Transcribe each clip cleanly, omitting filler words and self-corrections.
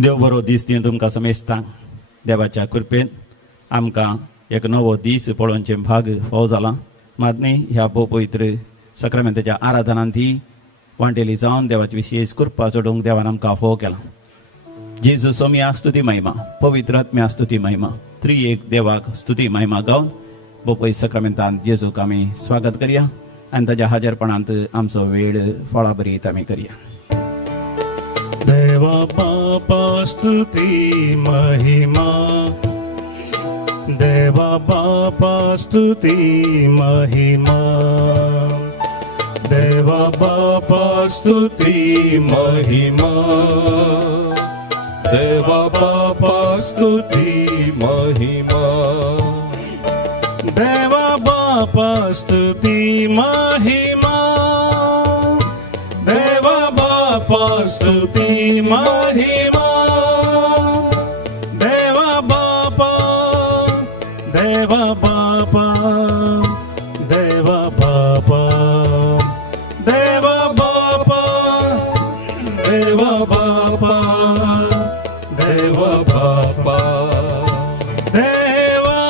देव बरो दीस दिवन तुमकां समेस्तां देवाच्या कृपेन आमकां एक नवो दीस पळोवनचे भाग फावो जाला मात न्ही ह्या पवित्र सक्रामेंताच्या आराधनांती वांटेली जावन देवाची विशेष कृपा चडोवंक देवान आमकां फावो केला. जेजू सोम्या स्तुती महिमा, पवित्र आत्म्या स्तुती महिमा, एक देवाक स्तुती महिमा गावन पवित्र सक्रामेंतांत जेजूक आमी स्वागत करया आनी ताच्या हाजीरपणांत आमचो वेळ फळां बरीत आमी करया. देवा बापा स्तुति महिमा, देवा बापा स्तुति महिमा, देवा बापा स्तुति महिमा, देवा बापा स्तुति महिमा, देवा बापा स्तुति महिमा, देवा बापा स्तुति महिमा, देवा बापा, देवा बापा, देवा बापा, देवा बापा, देवा बापा, देवा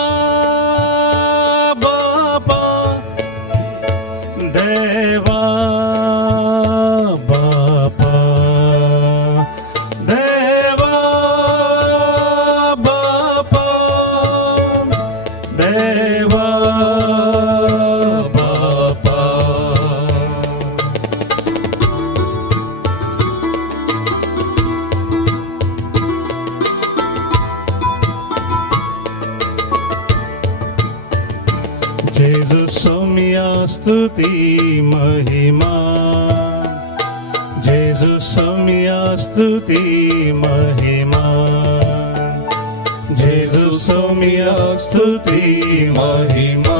बापा, देवा बापा, देवा स्तुति महिमा, जेजू सोम्या स्तुति महिमा, जेजू सोम्या स्तुति महिमा,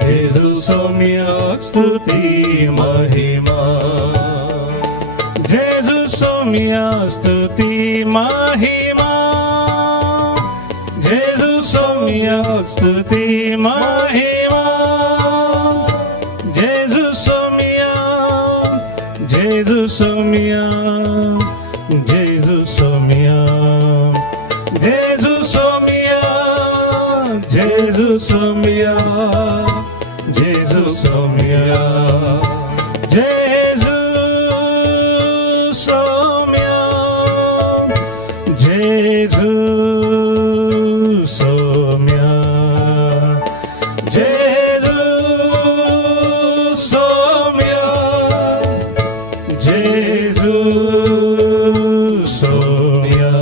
जेजू सोम्या स्तुति महिमा, जेजू सोम्या स्तुति महिमा, जेजू सोम्या स्तुति महिमा, जेजू सोम्या, जेजू सोम्या, जेजू सोम्या, जेजू सोम्या, जेजू सोम्या, जेजू सोम्या, जेजू सोम्या, जेजू सोम्या, जेजू सोम्या.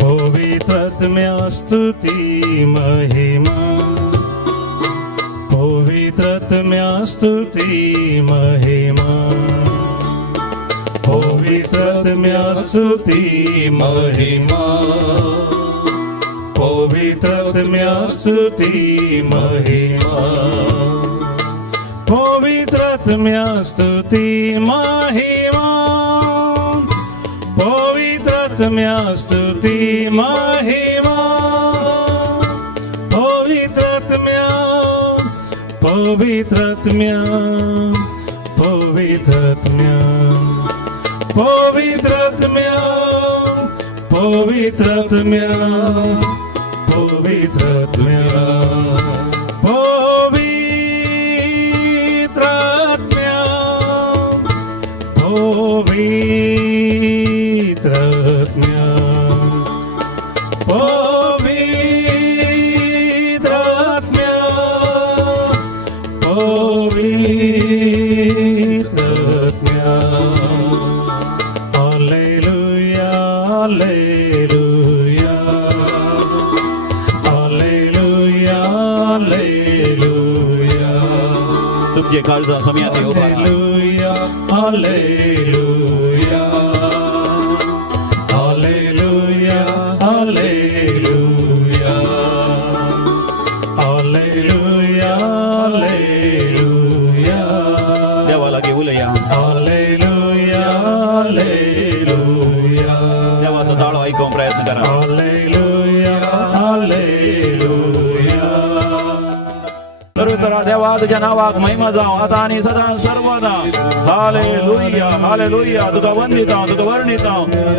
पवित्रात्म्या स्तुति महिमा, पवित्रात्म्या स्तुति महिमा, पवित्रात्म्या स्तुति महिमा, पवित्रात्म्या स्तुति महिमा, पवित्रात्म्या स्तुति महिमा, पवित्रात्म्या स्तुति महिमा, पवित्रात्म्या, पवित्रात्म्या, पवित्रात्म्या, पवित्रात्म्या, पवित्रात्म्या, पवित्रात्म्या, पवित्रात्म्या, पवित्रात्म्या, पवित्रात्म्या, पवित्रात्म्या. हालेलुया, हालेलुया, हालेलुया, हालेलुया. तुमचे काळजा समयात उभा राहा. हालेलुया, हालेलुया, हालेलुया, हालेलुया, हालेलुया, हालेलुया. देवाला घेऊया. हालेलुया, हालेलुया. करा. Hallelujah, hallelujah. सर्वत्र देवा तुझ्या नावाक महिमा जाव आता आणि सदा सर्वदा. हालेलुया हालेलुया. तुका वंदिता तुका वर्णिता.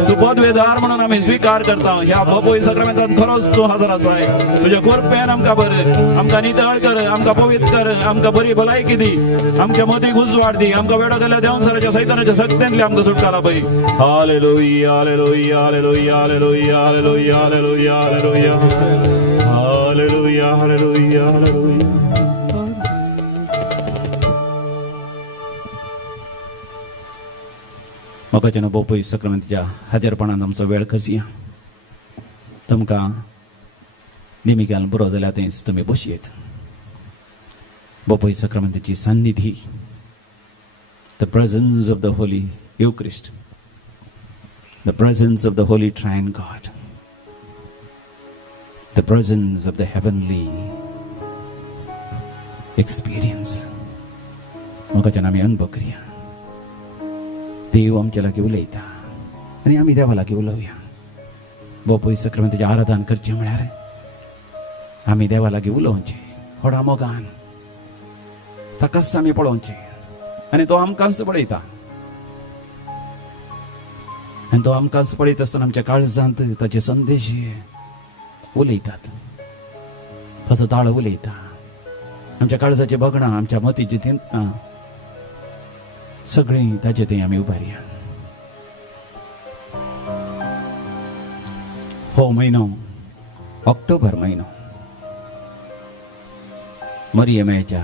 तू पदवेदार म्हणून आम्ही स्वीकार करता. ह्या बापोई सक्रामेंतान खरोच तू हजर आसाय. तुझ्या कृपेन आमका बर आमका नितळ कर आमका पवित्र कर आमका बरी भलायकी दी आमच्या मती उजवाड दी आमका वेडा गेल्या देवांसराच्या सैतानाच्या शक्तींतली आमका सुटकाला पई. हालेलुया हालेलुया हालेलुया हालेलुया हालेलुया हालेलुया हालेलुया हालेलुया हालेलुया हालेलुया. मोगाच्या बोपई सक्रामेंताच्या हजरपणान आमचो वेळ करची. तुमकां निमिक्यान बरो जाल्यार थंयच तुमी बसयेत. बोपई सक्रामेंताची सान्निधी, the presence of the holy Eucharist, the presence of the holy triune God, the presence of the heavenly experience. मोगाच्यान आमी अनुभव करया. देव आमच्या लागीं उलयता आनी आमी देवा लागीं उलोवया. बोपई सक्रामेंताचें आराधन करचें म्हळ्यार आमी देवा लागीं उलोवचें व्हडा मोगान. ताकाच आमी पळोवचें आनी तो आमकांच पळयता. आनी तो आमकांच पळयता आसतना आमच्या काळजांत ताचे संदेश उलयतात. ताचो ताळो उलयता. आमच्या काळजाची बगणां आमच्या मतीची चिंतनां सगळीं ताचे थंय आमी उबारया. हो म्हयनो ऑक्टोबर म्हयनो मरियमाच्या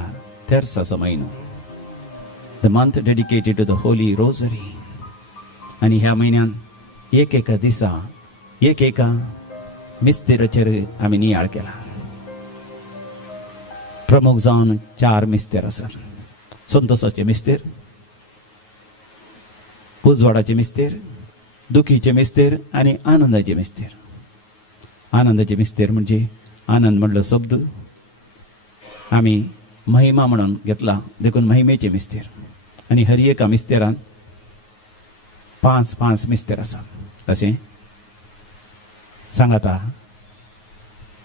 तेरसाचो म्हयनो, the month dedicated to the holy rosary. आनी ह्या म्हयन्यान एक एका दिसा एक एका मिस्तेराचेर आमी नियाळ केला. प्रमुख जावन 4 मिस्तेर आसात. संतोषाचे मिस्तेर, उजवाडाचे मिस्तेर, दुखीचे मिस्तेर आनी आनंदाचे मिस्तेर. आनंदाचे मिस्तेर म्हणजे आनंद म्हणलो शब्द आमी महिमा म्हणून घेतला, देखून महिमेचे मिस्तेर. आनी हर एका मिस्तेरान 5 मिस्तेर आसात. अशें सांगाता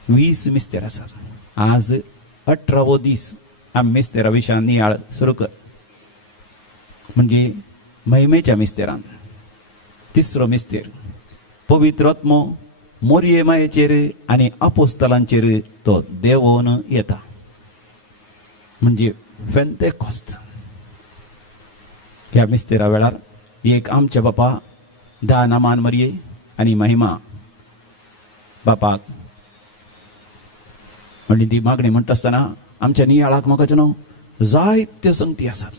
20 मिस्तेर आसात. आज 18वो दीस आमी मिस्तेरा विशयान नियाळ सुरू कर. म्हणजे महिमेच्या मिस्तेरान तिसरो मिस्तेर पवित्र आत्मो मोरयेमायेचेर आनी अपोस्तलांचेर तो देवोवन येता. म्हणजे पेंतेकोस्त. ह्या मिस्तेरा वेळार एक आमच्या बापा धा नामान मरये आनी महिमा बापाक म्हणजे ती मागणी म्हणटा आसतना आमच्या नियाळाक मोगाचें न्हू जायत्यो संगती आसात.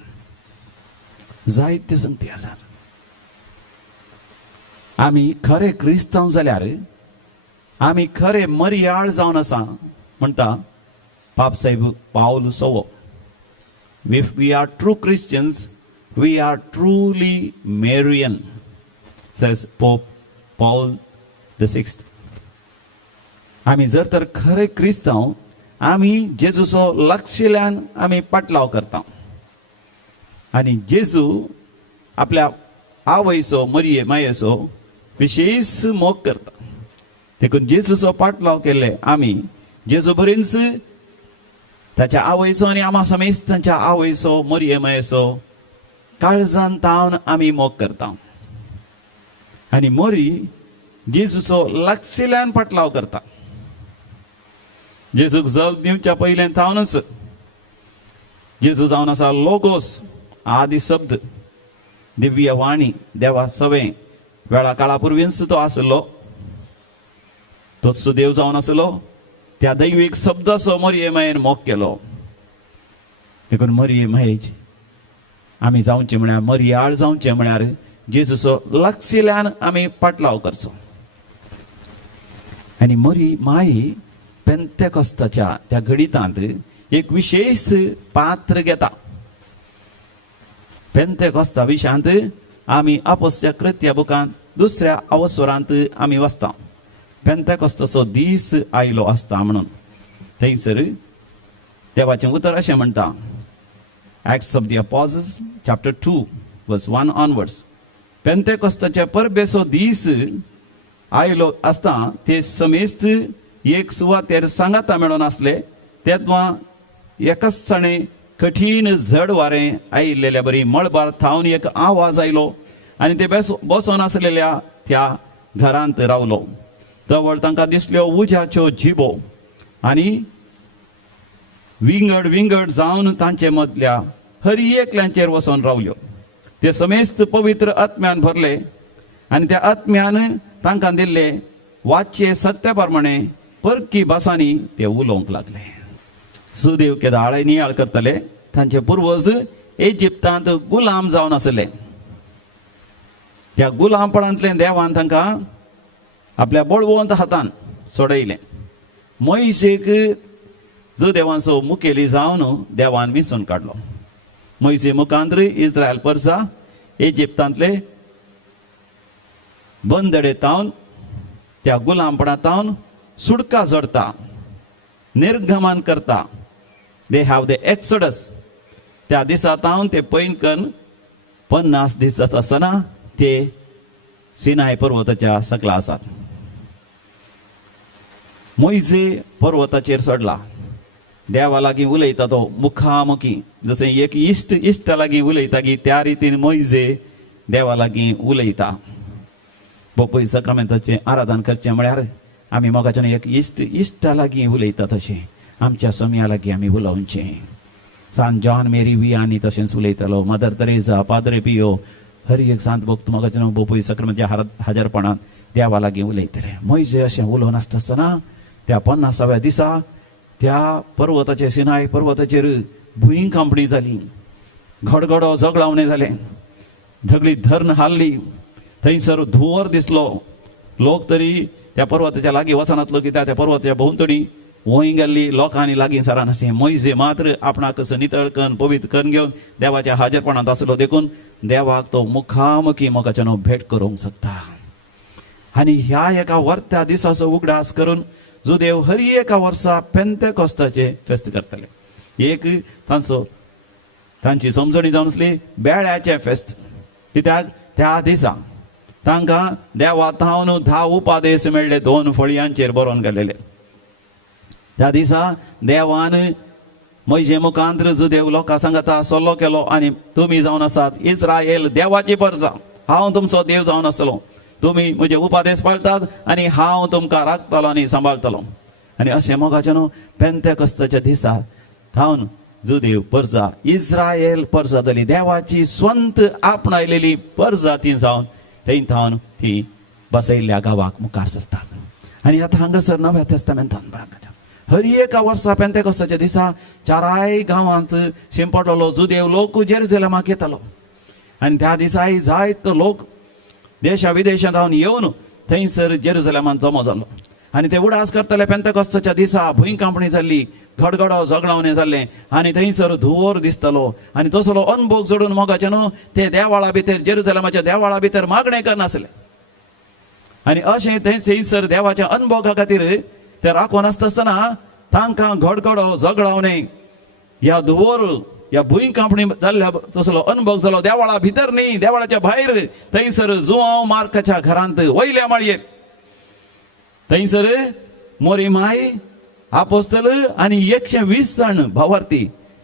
जायत्यो संगती आसात. आमी खरे क्रिस्तांव जाल्यार आमी खरे मरियाळ जावन आसा म्हणटा पाप साहेब पाऊल सोवो. If we are true Christians we are truly Marian, says Pope Paul VI. आमी जर तर खरे क्रिस्तांव आमी जेजूचो लागशिल्ल्यान आमी पाटलाव करता. आनी जेजू आपल्या आवयचो मरिये मायेचो विशेष मोग करता. देखून जेजूचो पाटलाव केल्ले आमी जेजू बरेंच ताच्या आवयचो आनी आमा समेत तांच्या आवयचो मरिये मायेचो काळजान तावन आमी मोग करता. आनी मरी जेजूचो लागशिल्ल्यान पाटलाव करता. जेजूक जल्म दिवच्या पयलें तावनच जेजू जावन आसा लोगोस, आदि शब्द, दिव्य वाणी, देवा सवें वेळा काळा पुर्वीच तो आसलो. तोच देव जावन आसलो. त्या दैवीक शब्दाचो मरिये मायेन मोग केलो. देखून मरिये मायेच आमी जावचें म्हळ्यार मरियाळ जावचें म्हळ्यार जेजूचो लागशिल्ल्यान आमी पाटलाव करचो. आनी मरी माई पेंतेकोस्ताच्या त्या घडितांत एक विशेष पात्र घेता. पेंतेकोस्ता विशयांत आमी अपोस्तलांच्या कृत्या बुकांत दुसऱ्या अवसरांत आमी वाचता. पेंतेकोस्ताचो दीस आयलो आसता म्हणून थंयसर देवाचें उतर अशें म्हणटा. Acts of the Apostles, chapter 2, verse 1 onwards. पेंतेकोस्ताच्या परबेचो दीस आयलो आसता ते समेस्त एक सुवातेर सांगाता मेळोन आसले तेदवा एकाच साणे कठीण झड वारें आयिल्लेल्या बरी मळबार थावन एक आवाज आयलो आनी ते बसोन आसलेल्या त्या घरांत रावलो. जवळ तांकां दिसल्यो उज्याच्यो जिबो आनी विंगड विंगड जावन तांचे मदल्या हर एकल्यांचेर वचोन रावल्यो. ते समेस्त पवित्र आत्म्यान भरले आनी त्या आत्म्यान तांकां दिल्ले वाचे सत्या प्रमाणे परकी भासांनी ते उलोवंक लागले. सुदेव केदाळे नियाळ करतले तांचे पुर्वज इजिप्तांत गुलाम जावन आसले. त्या गुलामपणांतले देवान तांकां आपल्या बळवंत हातान सोडयले. मोइशेक जो देवाचो मुखेली जावन देवान विंचून काडलो. मोइशे मुखांत्र इस्रायल परसा इजिप्तांतले बंदडेतावन त्या गुलामपणांतावन सुटका जोडता निर्गमन करता. They have the exodus. त्या दिसातावन ते पैनकन 50 दीस आसतना ते सिनाय पर्वताच्या सकला आसात. मोइशे पर्वताचेर सोडला. देवा लागीं उलयता तो मुखामुखी जशें एक इश्ट लागीं उलयता की त्या रितीन मोइशे देवा लागीं उलयता. पपई सक्रामेंताचें आराधन करचें म्हळ्यार आमी मोगाच्यान एक इश्टा लागीं उलयता तशें आमच्या सोम्या लागीं आमी उलोवचें. सान जॉन मेरी वियानी तशेंच उलयतालो. मदर तेरेसा, पाद्रे पियो, हर एक सांत भक्त मोगाच्यान पपई सक्रामेंताच्या हाजरपणांत देवा लागीं उलयतले. मोइशे अशें उलोवन आसतना त्या 50व्या दिसा त्या पर्वताचे सिनाय पर्वताचेर भुंयकांपणी जाली. गडगडो जगलावणे जाले. सगळी धर्ण हाल्ली. थंयसर धुंवर दिसलो. लोक तरी त्या पर्वताच्या लागीं वचनातलो कित्याक त्या पर्वताच्या भोंवतणी वोंय गेल्ली लोकांनी लागीं सरानासे. मोइशे मात्र आपणाक नितळ करून पवित्र करून घेवन देवाच्या हाजरपणांत आसलो देखून देवाक तो मुखामुखी मोगाच्यान भेट करूंक शकता. आनी ह्या एका वर्त्या दिसाचो उगडास करून जुदेव हर एका वर्सा पेंतेकोस्ताचे फेस्त करतले. एक तांची समजणी जावन आसली बेळ्याचे फेस्त. कित्याक त्या दिसा तांकां देवातावन 10 उपादेश मेळ्ळे 2 फळयांचेर बरोवन गेलेले. त्या दिसा देवान मोइशे मुखांत्र जुदेव लोकां सांगता सल्लो केलो आनी तुमी जावन आसात इस्रायल देवाची परजा. हांव तुमचो देव जावन आसतलो. तुमी म्हजे उपादेश पाळटात आनी हांव तुमकां राखतलो आनी सांबाळटलो. आनी अशें मोगाच्यान पेंतेकोस्ताच्या दिसा थावन जुदेव परजा इस्रायल परजा जाली. देवाची स्वंत आपणायलेली परजा ती जावन थंय थावन ती बसयल्ल्या गांवाक मुखार सरतात. आनी आतां हांगासर नव्या तेस्तामेंतान हर एका वर्सा पेंतेकोस्ताच्या दिसा 4 गांवांत शिंपडलेलो जुदेव लोक जेरुसलेमाक येतालो. आनी त्या दिसाय जायतो लोक देशा विदेशांत येवन थंयसर जेरुसलेमांत जमो जालो. आनी ते उडास करतले पेंतेकोस्ताच्या दिसा भुंयकांपणी जाल्ली. गडगडो जगलावणे जाल्ले आनी थंयसर धुंवर दिसतालो. आनी तसलो अनुभव जोडून मोगाच्यान ते देवाळा भितर जेरुसलेमाच्या देवाळा भितर मागणें करनासले. आनी अशें थंयसर देवाच्या अनुभवा खातीर ते राखून आसतना तांकां गडगडो जगलावणे ह्या धुंवर ह्या भुंयकांपणी जाल्ल्या तसलो अनुभव जालो. देवाळा भितर न्ही देवाळाच्या भायर थंयसर जुआंव मार्काच्या घरांत वयल्या माळयेर थंयसर मोरी माय आपोस्तल आनी 120 जाण भावार्थी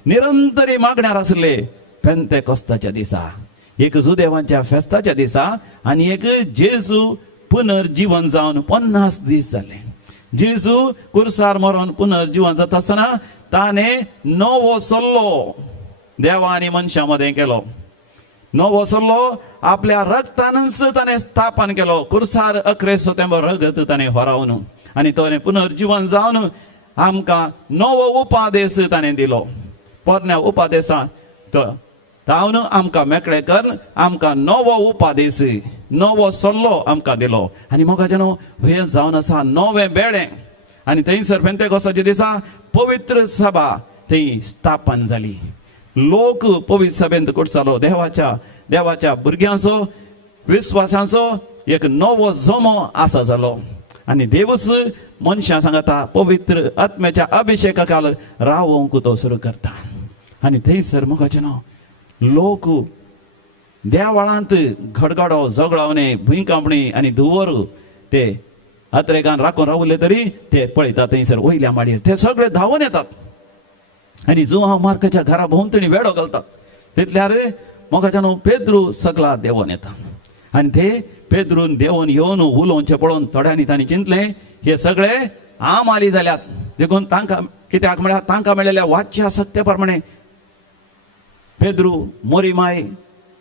निरंतरी मागण्यार आसले पेंतेकोस्ताच्या दिसा. एक जुदेवांच्या फेस्ताच्या दिसा आनी एक जेजू पुनर्जीवन जावन 50 दीस जाले. जेजू कुर्सार मरोन पुनर्जीवन जाता आसतना ताणें नवो सल्लो देवा आनी मनशां मदें केलो. नवो सल्लो आपल्या रगतानच ताणें स्थापन केलो. कुर्सार 11 सप्टेंबर रगत ताणें व्हरावन आनी ताणें पुनर्जीवन जावन आमकां नवो उपादेश ताणें दिलो. पोरण्या उपादेशांत तावन आमकां मेकळे करून आमकां नवो उपादेश नवो सल्लो आमकां दिलो. आनी मोगाच्यान हे जावन आसा नवें बेळें. आनी थंयसर पेंतेकोस्ताच्या दिसा पवित्र सभा थंय स्थापन जाली. लोक पवित्र सभेंत कुडसालो. देवाच्या भुरग्यांचो विश्वासाचो एक नवो जमो आसा जालो. आनी देवच मनशां सांगता पवित्र आत्म्याच्या अभिषेकाखाल रावोंक तो सुरू करता. आनी थंयसर मोगाच्यान लोक देवाळांत गडगडो जगलावणे भुंयकांपणी आनी धुंवर ते अत्रेकान राखून रावले तरी ते पळयतात थंयसर वयल्या माडयेर ते सगळे धांवून येतात आनी जुआंव मार्काच्या घरा भोंवतणी वेडो घालतात. तितल्यार मोगाच्यान पेद्रू सगळा देंवून येता आनी ते पेद्रून देंवून येवन उलोवचें पळोवन थोड्यांनी तांणी चिंतलें हे सगळे आमाली जाल्यात देखून तांकां कित्याक म्हळ्यार तांकां मेळिल्ल्या वाच्या सत्या प्रमाणे पेद्रू मोरी माय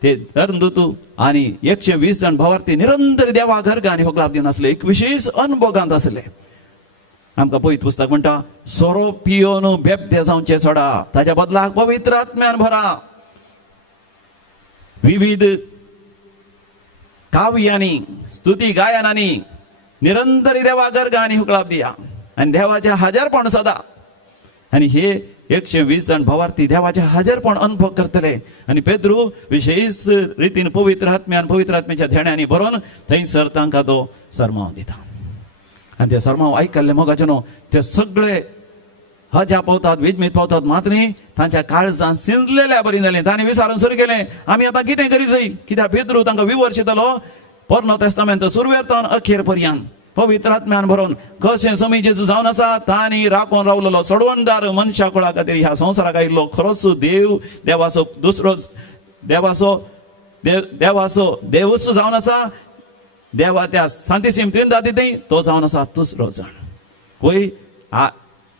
ते धर्मदूत आणि 120 जण भावार्थी निरंतर देवा घरगा आणि होगलाप दिवन आसले. एक विशेष अनुभोगांत आसले. आमकां पळयत पुस्तक म्हणटा सोरो पियोन बेबदे जावचे सोडा ताच्या बदलाक पवित्र आत्म्यान भरा. विविध काव्यांनी स्तुती गायनांनी निरंतर देवा घरगा आणि होगलाप दिया आणि देवाचे हजारपण सदा आणि हे 120 जण भावार्थी देवाचे हजारपण अनुभव करतले. आणि पेद्रू विशेष रितीन पवित्र आत्म्याच्या ध्यानांनी भरून थंयसर तांकां तो सरमाव दिता आणि ते सरमाव आयकल्ले मोगाच्यानो ते सगळे हजा पावतात विजमीत पावतात मात न्ही तांच्या काळजांत शिंजलेल्या बरी जालें. तांणी विचारून सुरू केलें आमी आतां कितें करी जाय कित्याक पेद्रू तांकां विवर्शितलो पोरनो तेस्तामेंत सुरवेरतावन अखेर पर्यंत पवित्र आत्म्यान भरून कशें समी जेजू जावन आसा तांणी राखून रावलेलो सोडवणदार मनशा कुळा खातीर ह्या संवसाराक आयिल्लो खरोच देवाचो दुसरो देवूच जावन आसा. देवा त्या सांतिसीम त्रिंदा दितय तो जावन आसा दुसरो जण. वय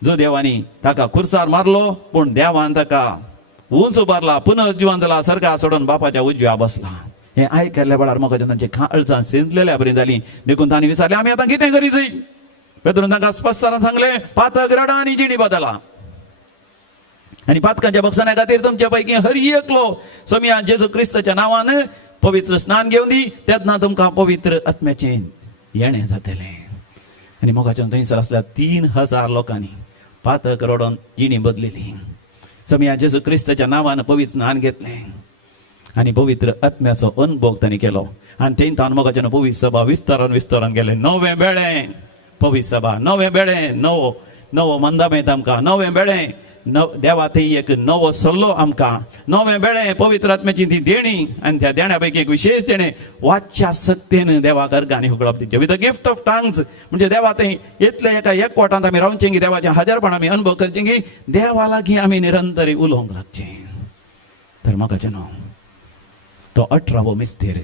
जो देवानी ताका खुर्सार मारलो पूण देवान ताका उंच उबारला पुनर्जीवन जाला सर्गा सोडून बापाच्या उजव्या बसला. हे आयकल्ल्या वेळार म्हाका तांचे काळजां शिंजलेल्या बरी जाली. देखून तांणी विचारलें आमी आतां कितें करी जाय. पेद्रून तांकां स्पश्टान सांगलें पातक रडा आनी जिणी बदला आनी पातकांच्या बक्षाण्या खातीर तुमचे पैकी हर एकलो समिया जेजू क्रिस्ताच्या नांवान पवित्र स्नान घेवन दी तेन्ना तुमकां पवित्र आत्म्याचें येणें जातलें. आनी मोगाच्यान थंयसर आसल्या 3000 लोकांनी पातक रडोवन जिणी बदलिली. समिया जेजू क्रिस्ताच्या नांवान पवित्र स्नान घेतलें आणि पवित्र आत्म्याचो अनुभव तांणी केलो. आणि थंय तान मोगाच्यान पवित्र सभा विस्तारून गेले. नवे बेळें पवित्र सभा नवे बेळें नवो मंदामेत आमकां नवे बेळें देवा थंय एक नवो सल्लो आमकां नवे बेळें पवित्र आत्म्याची ती देणी आनी त्या देण्या पैकी एक विशेष देणें वाच्या सक्तेन देवा घरगांनी हुगळप दिवचें विथ द गिफ्ट ऑफ टांग्स. म्हणजे देवा थंय इतले एका एकवटांत आमी रावचें की देवाचें हजारपण आमी अनुभव करचें की देवा लागीं आमी निरंतर उलोवंक लागचें. तर मोगाच्यान तो 18वो मिस्तेर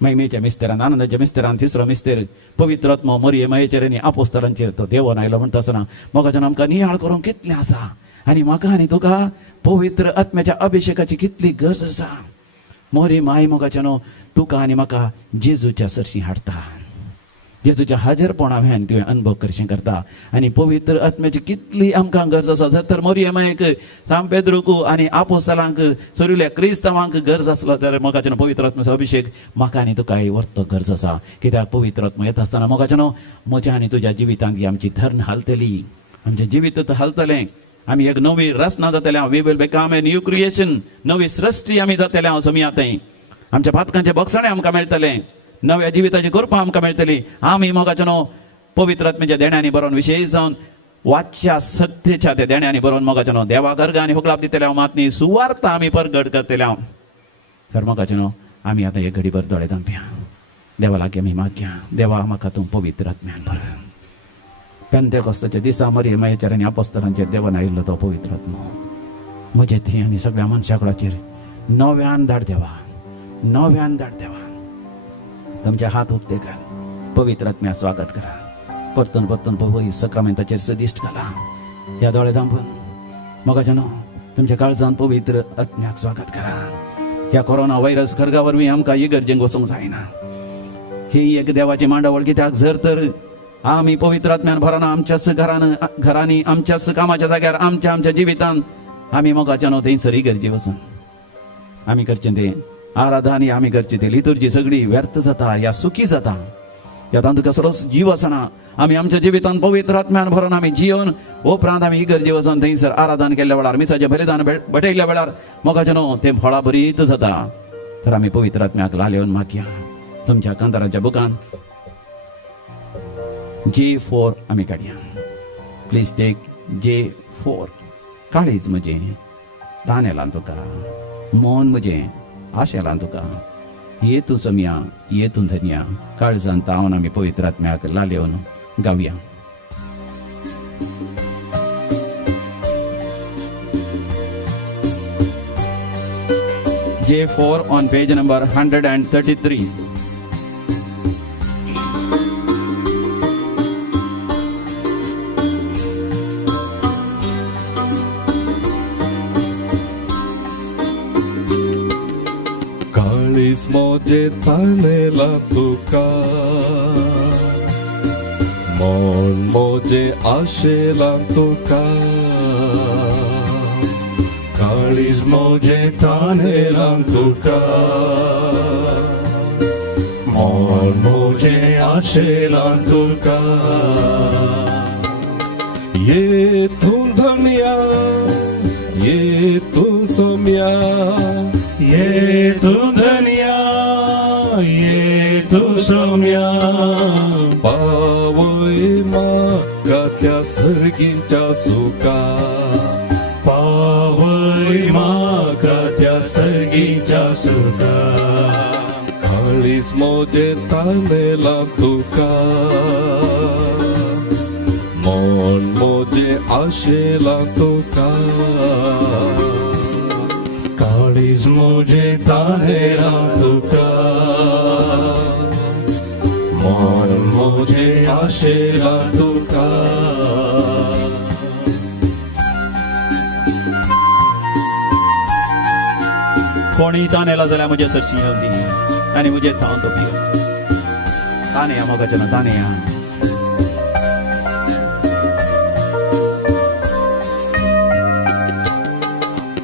महिमेच्या मिस्तेरान आनंदाच्या मिस्तेरान 3रो मिस्तेर पवित्र आत्मा मोरये मायेचेर आनी आपोस्तलांचेर तो देवून आयलो म्हणटा आसतना मोगाच्यान आमकां नियाळ करूंक कितलें आसा आनी म्हाका आनी तुका पवित्र आत्म्याच्या अभिषेकाची कितली गरज आसा. मोरी माय मोगाच्यान तुका आनी म्हाका जेजूच्या सरशी हाडटा. जेजूच्या हजारपण हांवें तुवें अनुभव करचें करता आनी पवित्र आत्म्याची कितली आमकां गरज आसा. जर तर मोरये मायेक सांत पेद्रूक आनी आपोस्तलांक सरिल्ल्या क्रिस्तांवांक गरज आसलो तर मोगाच्यान पवित्र आत्म्याचो अभिषेक म्हाका आनी तुकाय वर्तो गरज आसा. कित्याक पवित्र आत्मा येता आसतना मोगाच्यान म्हज्या आनी तुज्या जिवितांत ही आमची धर्म हालतली आमचें जिवीत हालतलें. आमी एक नवी रचना जातले we will become a new creation नवी सृश्टी आमी जातले हांव समी आतां आमच्या पातकांचे बक्षणे आमकां मेळटलें नव्या जिविताची कृपा आमकां मेळटली. आमी मोगाच्यान पवित्र आत्म्याच्या देण्यांनी बरोवन विशेष जावन वाच्या सत्तेच्या त्या देण्यांनी बरोवन मोगाच्यान देवा घरगा आनी होगलाप दितले हांव मातनी सुवार्थ आमी परगट करतले हांव. तर मोगाच्यान आमी आतां एक घडी भर दोळे धांपया देवा लागीं आमी मागया देवा म्हाका तूं पवित्र आत्म्यान भर. पेंतेकोस्ताच्या दिसा मोरये मायेचेर आनी आपोस्तलांचेर देवान आयिल्लो तो पवित्र आत्मा म्हजे थंय आनी सगळ्या मनशा कुळाचेर नव्यान धाड देवा नव्यान धाड देवा. तुमचे हात उक्ते घाल पवित्र आत्म्या स्वागत करा. परतून प्रभू सक्रामेंताचेर सदिश्ट घाला. ह्या दोळे धांपून मोगाच्यान तुमच्या काळजांत पवित्र आत्म्याक स्वागत करा. ह्या कोरोना व्हायरस खरगा वरवीं आमकां इगर्जेक वचूंक जायना. ही एक देवाची मांडावळ. कित्याक जर तर आमी पवित्र आत्म्यान भरना आमच्याच घरांनी आमच्याच कामाच्या जाग्यार आमच्या जिवितांत आमी मोगाच्यान थंयसर इगर्जे वचून आमी करचें तें आराधना आमी करची ती लितुर्जी सगळी व्यर्थ जाता या सुखी जाता. ह्या तांतूं कसलोच जीव आसना. आमी आमच्या जिवितांत पवित्र आत्म्यान भरून आमी जिवन उपरांत आमी इगर्जे वचून थंयसर आराधना केल्ल्या वेळार मिसाचें बलिदान भेटयल्ल्या वेळार मोगाच्यान तें फळां बरीच जाता. तर आमी पवित्र आत्म्याक लालेवन मागया. तुमच्या कांताराच्या बुकान J4 आमी काडया. Please take J4. काळीज म्हजें तान येलां तुका मन म्हजें आशेलां तुका येतू सम्या येतून धन्या काळजान तावन आमी पवित्र आत्म्याक लालेवन गावया. J4 on page number 133. काळीस मोजे तानेला तुका मन मोजे आशेला तुका काळीस मोजे तानेला तुका मन मोजे आशेला तुका ये तू धनिया ये तू सोम्या ये तू धनिया ये तू सौम्या पावय म्हाका त्या सर्गीच्या सुका पावय म्हाका त्या सर्गीच्या सुका काळीस मोजे तानेला तुका मन मोजे आशेला तुका काळीज मोजे तानेला तुका मन मोजे आशेला तुका कोणी तानेला जाल्यार म्हजे सरशी दी आनी म्हजे थावन तो पियो ताने मोगाच्या ना ताने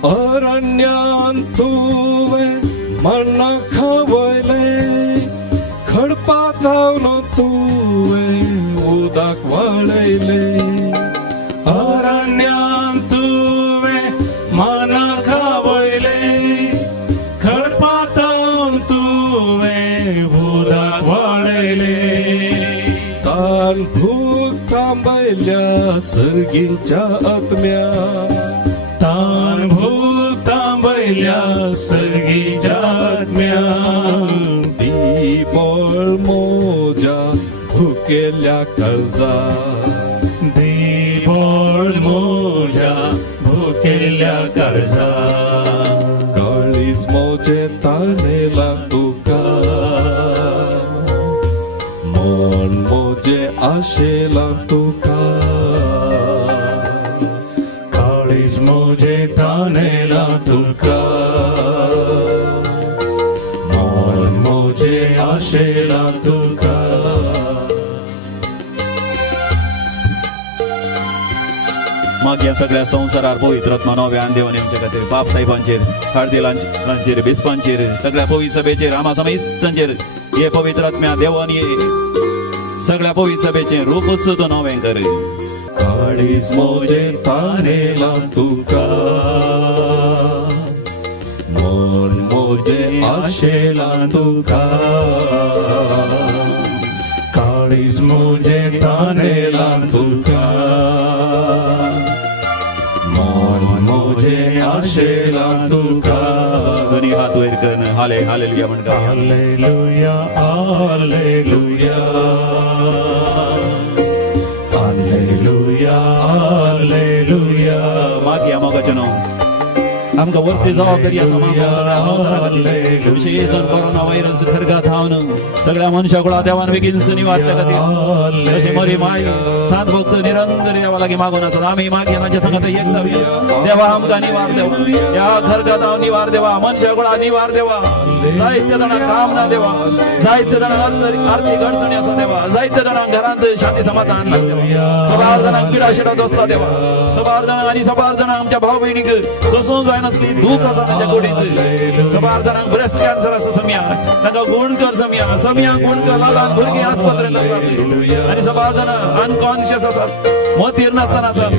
अरण्यान तुवे मना खवयले खडपातावन तुवे उदक वाडयले अरण्यान तुवे मना खावयले खडपातावन तुवे उदक वाडयले तान भूक थांबयल्या सर्गीच्या आत्म्या तान भूक तांबयल्या सर्गीच्या आत्म्या ती बळ मोजा भुकेल्या कर्जा दिवळ मोजा भुकेल्या कर्जा काळीस मोजे तानेला तुका मन मोजे आशेला तुका काळीज मोजे तानेला तुका मन मोजे आशेला तुका माग या सगळ्या संवसारार पवित्र आत्मा नव्यान देवन आमच्या खातीर बाप साहेबांचेर खारदेलांचेर बिस्पांचेर सगळ्या पवित्र सभेचेर आमा समेस्तांचेर हे पवित्र आत्म्या देवन ये सगळ्या पवित्र सभेचे रूप सुद्दां नवें कर. काळीस मोजे तानेला तुका मन मोजे आशेला तुका काळीज मोजे तानेला तुका मन मोजे आशेला तुका दोन्ही हात वयर कर हालेलुया म्हणटा. हालेलुया हालेलुया हालेलुया हालेलुया मागया मोगाचें नांव आमकां वरती जबाबदारी आसा मागून सगळ्या संवसारा खातीर विशेश कोरोना व्हायरस खरगात थावन सगळ्या मनशा कुळा देवान बेगीन निवारच्या खातीर जशे मरी माय सांत भक्त निरंतर देवा लागीं मागून आसात आमी मागया ताचे सांगता एक जावया देवा आमकां निवार देवा ह्या खरगात हांव निवार देवा मनशा कुळा निवार देवा जायत्या जाणांक काम ना देवा जायत्या जाणांक आर्थीक अडचणी आसा देवा जायत्या जाणांक घरांत शांती समाधान ना देवा सबार जाणांक पिडा शिडा दोस्ता देवा सबार जाणांक आनी सबार जाणांक आमच्या भाव भयणीक सोसूंक जाय नसली दूख आसा तांच्या कुडींत सबार जाणांक ब्रेस्ट कॅन्सर आसा सम्या तांकां गुण कर सम्या गुण कर ल्हान भुरगीं आस्पत्रेंत आसात आनी सबार जाणां अनकॉन्शियस आसात मतीर नासतना आसात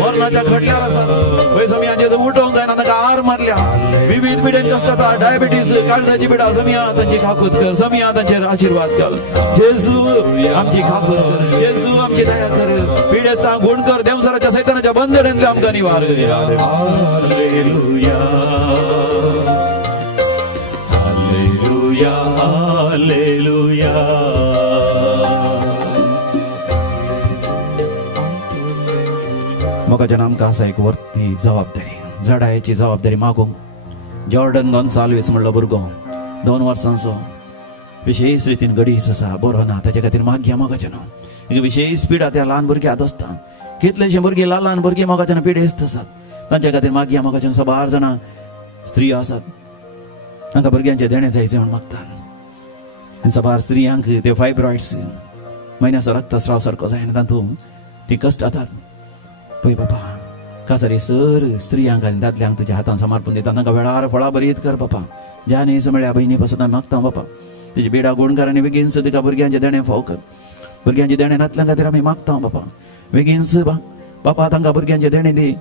मरणाच्या खटल्यार आसात पळय सम्या जेजू उठोवंक जायना तांकां आर मारल्या विविध पिडेन कश्ट जाता डायबिटीस काळजाची पिडा सम्या तांची खाकूत कर सम्या तांचेर आशीर्वाद कर जेजू आमची खाकूत कर जेजू आमची दया कर पिडेस्तां गुण कर देवसराच्या सैतानाच्या बंधनांतल्यान आमकां निवार हालेलुया हालेलुया मोगाच्या आमकां आसा एक वर्ती जबाबदारी जडायची जबाबदारी मागूंक जॉर्डन गॉन्साल्वीस म्हणलो भुरगो 2 वर्सांचो विशेष रितीन गडीस आसा बरो ना ताचे खातीर मागया मोगाच्या एक विशेष पिडा त्या ल्हान भुरग्याक आसता कितलेशे भुरगीं ल्हान भुरगीं मोगाच्या पिडेस्त आसात तांच्या खातीर मागया मोगाच्या 12 जाणां स्त्री आसात तांकां भुरग्यांचे देणे जायचे म्हूण मागतात 12 स्त्रियांक ते फायब्रॉइड्स म्हयन्याचो रक्तस्राव सारको जायना तातूंत ती कश्ट जातात पळय बापा कासारी सर स्त्रियांक आनी दादल्यांक तुज्या हातान समर्पण दिता तांकां वेळार फळां बरीत कर बापा ज्या न्ही मेळ्या बहिणी पासून हांव मागता बापा तुजी बेडा गुणकारांनी बेगीनच तिका भुरग्यांचे देणे फाव कर भुरग्यांचे देणे नातल्यां खातीर आमी मागता बापा बेगीनच बापा तांकां भुरग्यांचे देणे दी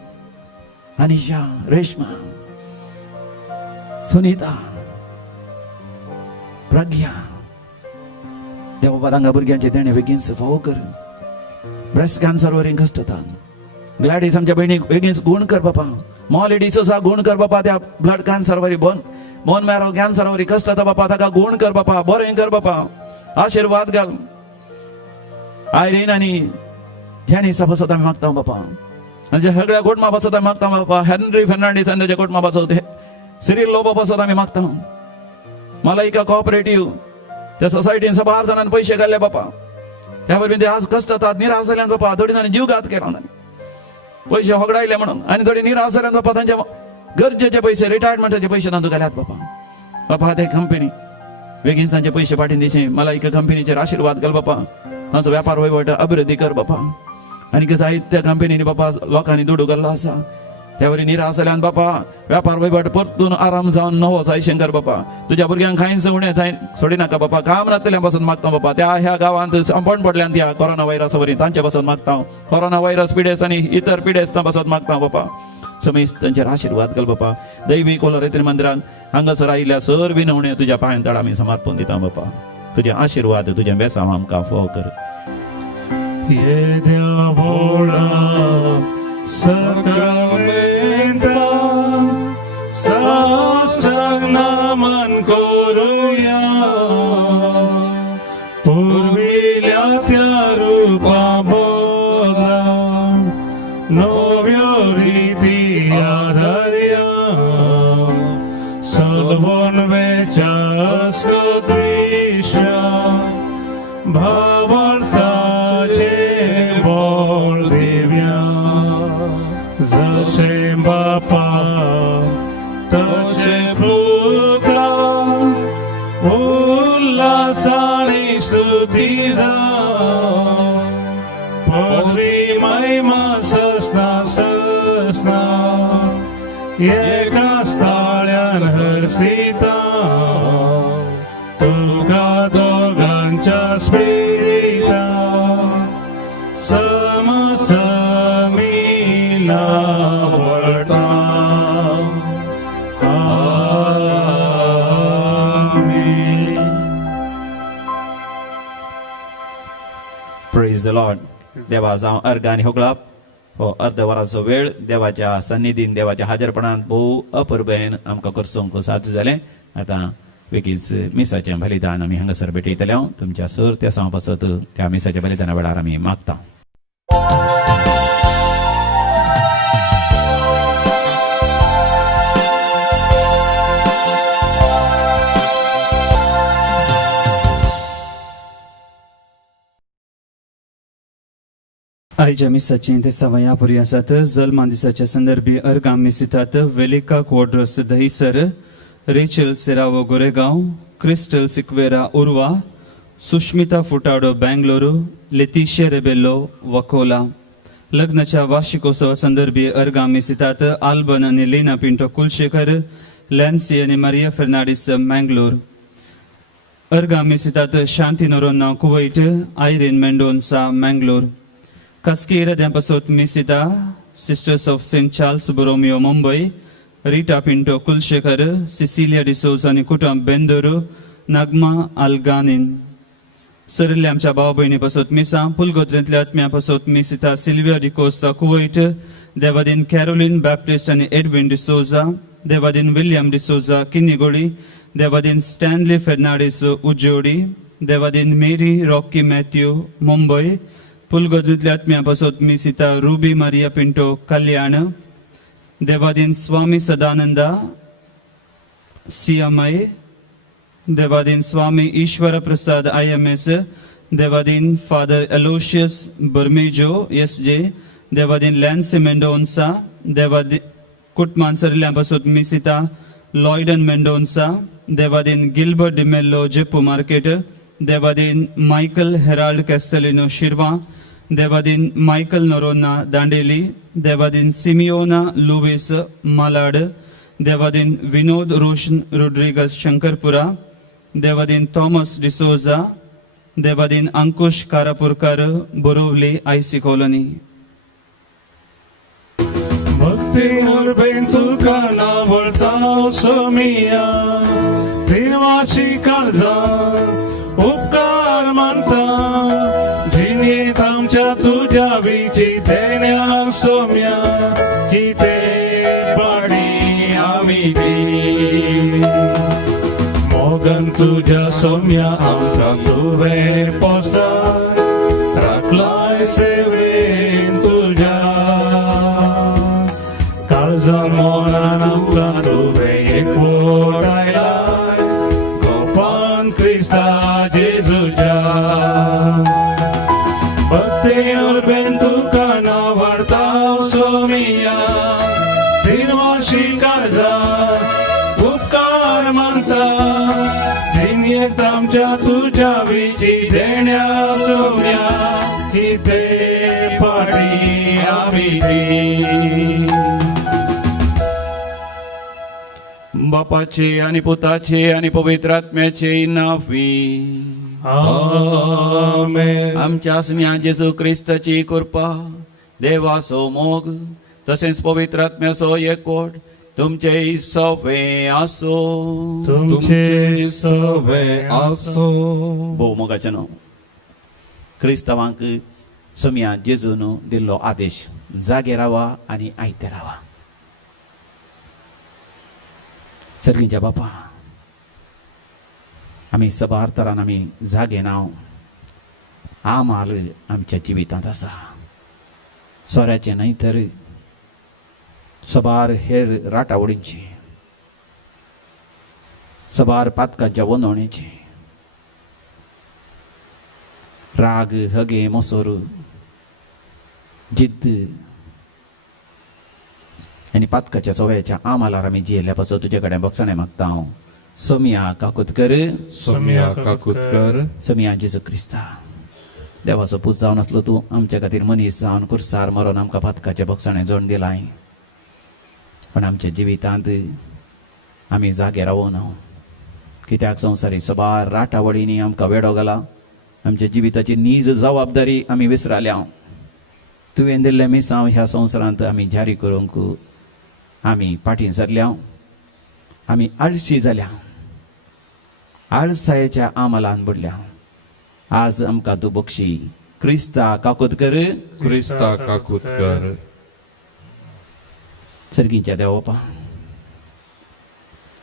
अनिशा रेश्मा सुनीता प्रज्ञा देव बाबा तांकां भुरग्यांचे देणे बेगीनच फाव कर ब्रेस्ट कॅन्सर वरीं कश्ट जातात ग्लॅडीस आमच्या बहिणीक बेगीन गुण कर बापा मॉलिडीचो गुण कर बापा त्या ब्लड कॅन्सर वरी बोन मॅरो कॅन्सर वरी कश्ट जाता बापा ताका गुण कर बापा बरें कर बापा आशीर्वाद घाल आयरीन आनी जॅनिसा पासत आमी मागता बापा आनी सगळ्या कुटुंबा पासत आमी मागता बापा हेनरी फेर्नांडीस आनी ताच्या कुटुंबा पासत सिरील लोबो पासत आमी मागता मलाइका कोऑपरेटिव्ह त्या सोसायटीन 12 जाणांनी पयशे घाल्ले बापा त्या वरवीं ते आज कश्ट जातात निराश जाल्यान बापा थोडी जाणांनी जीवघात केला पयशे होगडायले म्हणून आनी थोडी निराश जाल्यान बापा तांच्या गरजेचे पयशे रिटायरमेंटाचे पयशे तांतूं घाल्यात बापा ते कंपनी बेगीन तांचे पयशे पाटीन दिशे मलाइका कंपनीचेर आशीर्वाद घाल बापा तांचो वेपार वैभट अभिवृद्धी कर बापा आनी जायत्या कंपनीनी बापा लोकांनी दुडू घाल्लो आसा त्या वरी निराश जाल्यान बापा वेपार वैभट परतून आराम जावन नवो जायशें कर बापा तुज्या भुरग्यांक खायच उणें जायन सोडी नाका बापा काम नातल्या पासून मागता बापा त्या ह्या गांवांत संपण पडल्यान त्या कोरोना व्हायरस वरी तांच्या पासून मागता कोरोना व्हायरस पिडेस्त आनी इतर पिडेस्त पासून मागता बापा समेस्त तांचेर आशीर्वाद घाल बापा दैवी कोलरेतीन मंदिरांत हांगासर आयिल्ल्या सर विनवण्यो तुज्या पांयां तळ आमी समर्पण दिता बापा तुजे आशीर्वाद तुज्या बेसांव आमकां फाव कर Sacramenta साष्टांगनमन करूया पूर्विल्या त्या रूपा बदला नव्यो रिती आधार्या सलवोन वेचास्क दृश्य भावार्थाचे बोल दिव्या जशे बापा तशे पुत्रा उल्हासाने स्तुती जा पदवी महिमा ससना एका स्थाळ्यान हरसिता तुका दोगांच्या स्पिरिता समसमीना वळटा प्रेज द लॉर्ड देवा जावं अर्घ आनी होगळाप हो अर्ध वराचो वेळ देवाच्या सन्निधीन देवाच्या हाजरपणांत भोव अपुर्बेन आमकां करसूंक साध्य जालें आतां बेगीच मिसाचें बलिदान आमी हांगासर भेटयतले तुमच्या सर त्या सांव पासत त्या मिसाच्या बलिदाना वेळार आमी मागता आयच्या मिसाची ते सवया पुरी आसात जल्मा दिसाच्या संदर्भी अर्गां मिसितात वेलिका क्वॉड्रस दहिसर रेचल सेरावो गोरेगांव क्रिस्टल सिक्वेरा उर्वा सुष्मिता फुटाडो बेंगलोर लेतिशिया रेबेल्लो वकोला लग्नाच्या वार्षिकोत्सवा संदर्भी अर्गां मिसितात आल्बन आनी लीना पिंटो कुलशेखर लॅन्सी आनी मारिया फर्नांडीस मंगलोर अर्गां मिसितात Shanti Noronha Kuwait Irene Mendonca Mangalore Kaskira Dempasot Misita, Sisters of St. Charles Borromeo, Mumbai, Rita Pinto Kulshekar, Cecilia de Souza Nikutam Bendoro, Nagma Alganin. सरले आमच्या भाव बहिणी पासत मिसा पुलगोत्रेंतल्या आत्म्या पासत मिसिता सिल्विया डी कोस्ता कुवैट देवादीन कॅरोलिन बॅप्टिस्ट आनी एडविन डिसोजा देवादीन विलियम डिसोजा किन्निगोडी देवादीन स्टॅनली फेर्नांडीस उज्जोडी, देवादीन मेरी रॉकी मॅथ्यू मुंबई, पुलगोद्रीतल्या आत्म्यापासून मिसिता रुबी मारिया पिंटो कल्याण, देवादीन स्वामी सदानंदा CMI, देवादीन स्वामी ईश्वर प्रसाद IMS, देवादीन फादर एलोशियस बर्मेजो SJ, देवादीन लॅन्सी मेंडोन्सा, देवादीन कुटमानसरल्यापासून मिसिता लॉयडन मेंडोन्सा, देवादीन गिल्बर्ट डिमेल्लो जेपू मार्केट, देवादीन मायकल हेराल्ड कॅस्टेलिनो शिरवा, देवादीन मायकल नोरोना दांडेली, देवादीन सिमियोना लुविस मालाड, देवादीन विनोद रोशन रोड्रिगस शंकरपुरा, देवादीन थॉमस डिसोजा, देवादीन अंकुश कारापुरकर बोरोवली IC कॉलनी. भक्ती उर्बेन तुका नावळता सोमिया, देवाची काळजा उपकार मानता, जिणेत आमच्या तुझ्या विची देण्याक सोम्या, किते पाडी आमी दी. मोगन तुझ्या सोम्या आमका तुवें पोसता, राखलाय सेवेन तुझ्या, काळजा मोनान आमका तुवें एकवट आयलाय, गोपान क्रिस्ता जेजूच्या. भक्ती उर्बेन तुका नावाडता सोमिया, दिनवाशी काळजा उपकार मानता, जिणेत आमच्या तुझ्या विची देण्या सोम्या, किते पाडी आमी दी. बापाचे आणि पुताचे आणि पवित्र आत्म्याचे नावी आमेन. आमच्या आसम्या जेजू क्रिस्ताची कृपा, देवाचो मोग तसेच पवित्र आत्म्याचो एकवट तुमचे सवे आसो. तुमचे सवे आसो. भोवमोगाच्यानो क्रिस्तावांक सम्या जेजून दिल्लो आदेश, जागे रावा आणि आयते रावा. सर्गींच्या बापा, आमी सबार तरान आमी जागे नाव आमाल आमच्या जिवितांत आसा. सोऱ्याचे न्हय तर सबार हेर राटावडींची, सबार पातकांच्या वंदोवणेची, राग हगे मोसोर जिद्द आनी पातकाच्या चोव्याच्या आमालार आमी जियेल्या पासून तुजे कडेन बक्षणे मागता हांव. सोमिया काकुतकर, सोम्या काकुतकर, सोमिया जेजू क्रिस्ता, देवाचो पूत जावन आसलो तूं आमच्या खातीर मनीस जावन कुर्सार मरून आमकां पातकाचे बक्षणे जोड दिलाय. पण आमच्या जिवितांत आमी जागे रावूं ना, कित्याक संवसारी सबार राटावळींनी आमकां वेडो घाला. आमच्या जिविताची नीज जबाबदारी आमी विसराल्या. तुवें दिल्लें मिसांव ह्या संवसारांत आमी जारी करूंक आमी फाटीं सरल्या. आमी आळशी जाल्या, आळसायेच्या आमालान बुडल्या. आज आमकां तूं बक्षी क्रिस्ता काकुतकर, क्रिस्ता काकुतकर. सर्गींच्या देवोपा,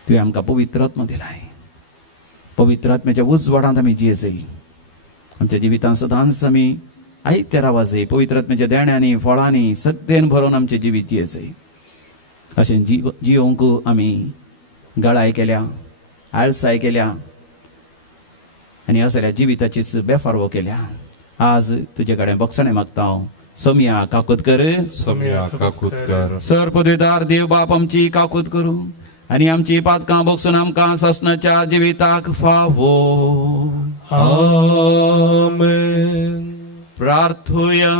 तुवें आमकां पवित्र आत्मा दिलाय. पवित्र आत्म्याच्या उजवाडांत आमी जियेसय. आमच्या जिवितांत सदांच आमी आयत्या रावासय. पवित्र आत्म्याच्या देण्यांनी फळांनी सत्तेन भरून आमचे जिवीत जियेसय. अशें जियोंक आमी गळाय केल्या, आळसाय केल्या आनी असल्या जिविताचीच बेफारवो केल्या. आज तुजे कडेन बक्षणे मागता हांव. सोमिया काकुतकर, सोम्या काकुतकर. सर पदवीदार देव बाप आमची काकूत करूं आनी आमची पातकां बक्षून आमकां ससनाच्या जिविताक फावो. आमेन. प्रार्थुया.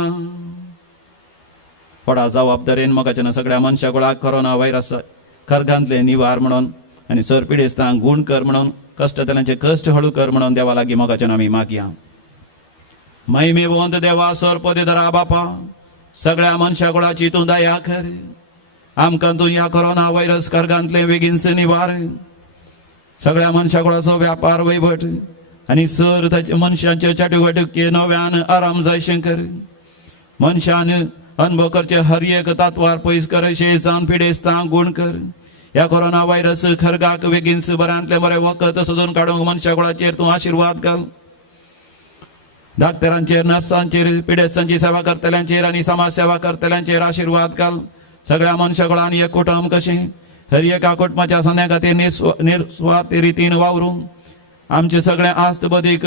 व्हडा जबाबदारेन मोगाच्या सगळ्या मनशा कुळाक कोरोना व्हायरस कर्गांतले निवार म्हणून आनी सर पिडेस्तांक गूण कर म्हणून, कश्टतल्यांचे कश्ट हळू कर म्हणून देवा लागीं मोगाच्यान आमी मागया. महिमेवंत देवा, सर पदवीदारा बापा, सगळ्या मनशा कुळाची तूं दया कर. आमकां तूं ह्या कोरोना व्हायरस कर्गांतले बेगीनच निवार. सगळ्या मनशा कुळाचो व्यापार वैभट आनी सर ताचे मनशांचे चटवटके नव्यान आराम जायशें कर. मनशान अनुभव करचे हर एक तातवार पयस कर. शेजान पिडेस्तांक गूण कर. ह्या कोरोना व्हायरस खरगाक बेगीन बऱ्यांतले बरे वखद सोदून काडूंक मनशा कुळाचेर तूं आशिर्वाद घाल. डाक्टरांचेर, नर्सांचेर, पिडेस्तांची सेवा करतल्यांचेर आनी समाज सेवा करतल्यांचेर आशिर्वाद घाल. सगळ्या मनशा कुळान एक कुटुंब कशें हर एका कुटुंबाच्या सन्या खातीर निस्वार्थ रितीन वावरूंक आमचे सगळे आस्त बदीक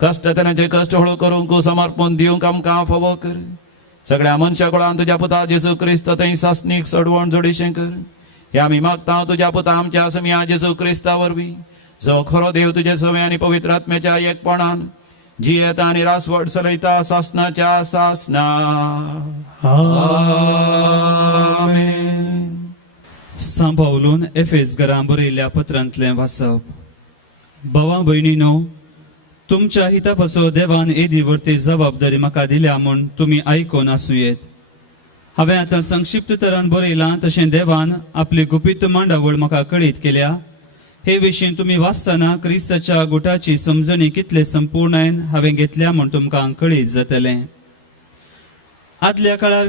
कश्टतल्यांचे कश्ट हळू करूंक समर्पण दिवंक आमकां फावो कर. सगळ्या मनशा कुळान तुज्या पुता जेजू क्रिस्त थंय सासणीक सडवण जोडिशें कर. हे आमी मागता तुज्या पुता आमच्या समिया जेजू क्रिस्ता वरवीं, जो खरो देव तुजे सवे आनी पवित्र आत्म्याच्या एकपणान जियेता आनी रासवट चलयता सासणाच्या सासना. आमेन. सांपावलून एफेस घरां बरयल्ल्या पत्रांतलें वाचप. भावां भयणीनो, तुमच्या हिता पासो देवान येदी वर्ती जबाबदारी म्हाका दिल्या म्हूण तुमी आयकून आसूयेत. हांवें आतां संक्षिप्त तरान बरयलां तशें देवान आपली गुपीत मांडावळ म्हाका कळीत केल्या. हे विशीं तुमी वाचतना क्रिस्ताच्या गुटाची समजणी कितले संपूर्णेन हांवें घेतल्या म्हूण तुमकां कळीत जातलें. आदल्या काळार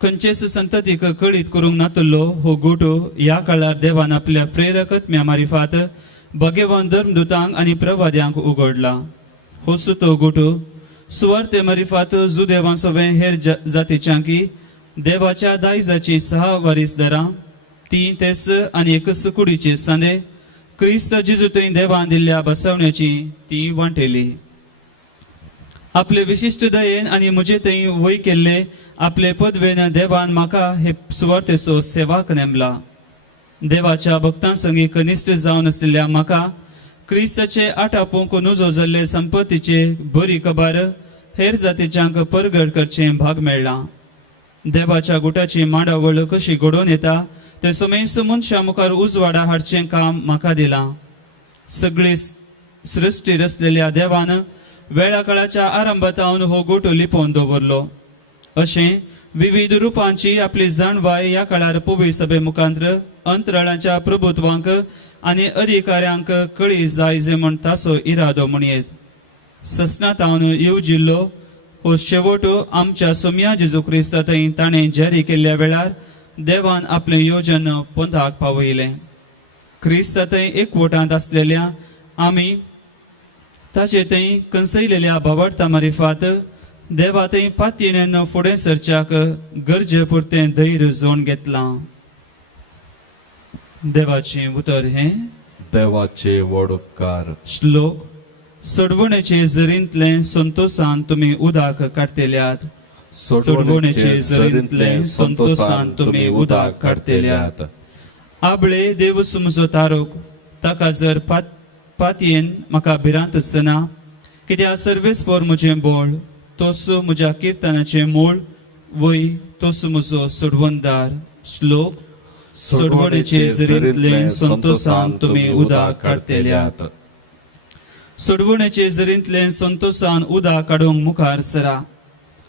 खंयचेच संततीक कळीत करूंक नातल्लो हो गुटो ह्या काळार देवान आपल्या प्रेरकत्म्या मारिफात भगेवान धर्मदूतांक आनी प्रवाद्यांक उगडला. हो तो गुटो सुवार्ते मारिफात जुदेवां सवे हेर जातीच्यांकी देवाच्या दायजाची 6 वारीसदारां, 3 तेस आनी 1 कुडीचे सांदे क्रिस्त जेजू थंय देवान दिल्ल्या बसवण्याची ती वांटेली. आपले विशिश्ट दयेन आनी म्हजे थंय वय केल्ले आपले पदवेन देवान म्हाका हे सुवार्तेचो सेवाक नेमला. देवाच्या भक्तां संगी कनिश्ट जावन आसलेल्या म्हाका क्रिस्ताचे आटापोवंक नजो जाल्ले संपत्तीचे बरी खबर हेर जातीच्यांक परगट करचे भाग मेळ्ळा. देवाच्या गुटाची मांडावळ कशी घडोवन येता ते समेस्त मनशा मुखार उजवाडा हाडचें काम म्हाका दिलां. सगळी सृश्टी रचलेल्या देवान वेळा काळाच्या आरंभातावन हो गोटो लिपोवन दवरलो. अशें विविध रुपांची आपली जाणवाय ह्या काळार पुवी सभे मुखांतर अंतराळाच्या प्रभुत्वांक आनी अधिकाऱ्यांक कळी जायजे म्हण ताचो इरादो म्हणयेत. ससनातावन येवजिल्लो हो शेवट आमच्या सोम्या जेजू क्रिस्ता थंय ताणें जारी केल्ल्या वेळार देवान आपलें येवजन पंथाक पावयलें. क्रिस्ता थंय एकवटांत आसलेल्या आमी ताचे थंय कंसयलेल्या भावार्था मारिफात देवा थंय पातयेन फुडें सरच्याक गरजे पुरतें धैर्य जोड घेतलां. देवाचें उतर हें. देवाचे व्हड उपकार. श्लोक. सडवणेचे झरींतले संतोषान तुमी उदक काडतेल्यात. सडवणेचे झरींतले संतोषान तुमी उदक काडतेल्यात. आबळे देव सुमजो तारोक ताका जर पातयेन म्हाका भिरांत आसतना, कित्याक सर्वेस्पर म्हजें बोळ, तोच म्हज्या किर्तनाचें मूळ, वय तोच म्हजो सडवणदार. श्लोक. सडवणेचे झरींतले संतोषान तुमी उदक काडतेल्यात. सडवणेचे झरींतले संतोषान उदक काडूंक मुखार सरा.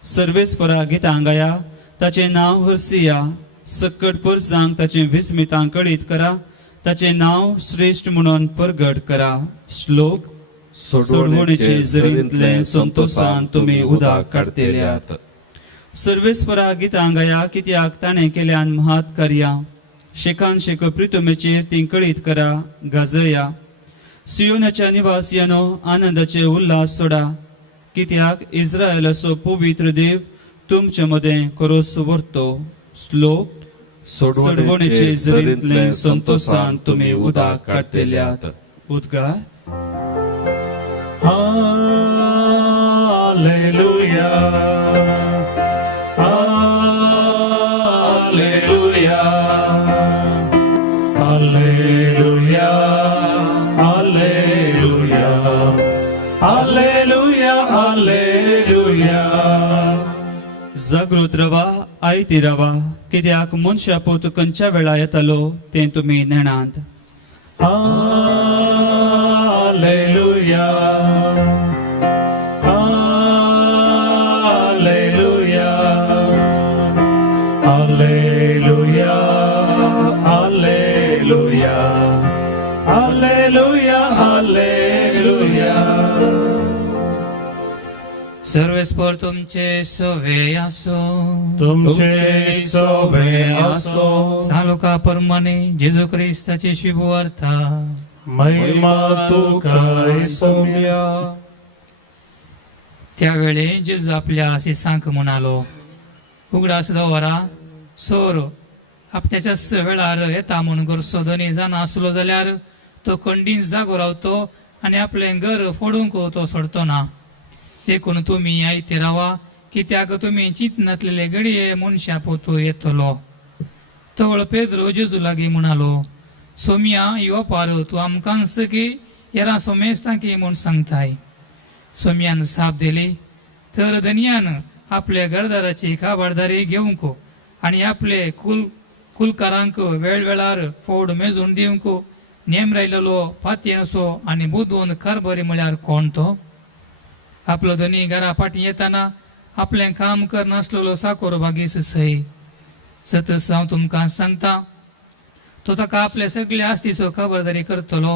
सर्वेस्परा गितां गाया, ताचें नांव हरसिया. सकट परसांक ताचें विस्मितां कळीत करा, ताचें नांव श्रेष्ठ म्हणून परगट करा. श्लोक. सडवणेचे झरींतले संतोषान तुमी उदक काडतेल्यात. सर्वेस्परा गितां गाया, कित्याक ताणें केल्यान महात कार्यां. शेकान शेक प्रितुमेचेर ती कळीत करा, गाजया. सियोनाच्या निवासियानो, आनंदाचे उल्हास सोडा, कित्याक इस्रायलाचो पवित्र देव तुमचे मदें करोस व्हरतो. श्लोक. सडवणेचे झरींतले संतोषान तुमी उदक काडतेल्यात. उद्गार. हालेलुया, हालेलुया, हालेलुया, हालेलुया, हालेलुया, हालेलुया. जागृत रवा, आयती रावा, कित्याक मनशा पोत खंयच्या वेळा येतालो तें तुमी नेणांत. हालेलुया, हालेलुया, हालेलुया, हालेलुया, हालेलुया, हालेलुया. सर्वेस्पर तुमचे सोवे असो. तुमचे सोबे असो. सालोका परमाने जेजू ख्रिस्ताचे शुभवार्ता. महिमा तुका सौम्या. त्यावेळे जेजू आपल्या शिष्यांक म्हणालो, उगडास दवरा, सोर आपल्याच्याच वेळार येता म्हूण घर सोदनी जाणा आसलो जाल्यार तो खंडीत जागो रावतो आनी आपलें घर फोडूंक तो सोडतो ना. देखून तुमी आयते रावा, कित्याक तुमी चिंतनातलेले घडये मनशा पोतू येतलो. तवळ पेद्रो जेजू लागीं म्हणालो, सोम्या यो पार तूं आमकां की येरा सोमेस्तां की म्हूण सांगताय. सोम्यान साप दिली. तर धनियान आपल्या घरदाराची काबारदारी घेवंक आनी आपले कुलकारांक वेळवेळार फोड मेजून दिवंक नेम राहिलेलो पातयेचो आनी बुदवून कारभारी म्हळ्यार कोण तो? आपलो धनी घरा फाटी येताना आपलें काम करनासलेलो साकोर बागीस सई. सतस हांव तुमकां सांगता, तो ताका आपले सगळे आस्तीचो खबरदारी करतलो.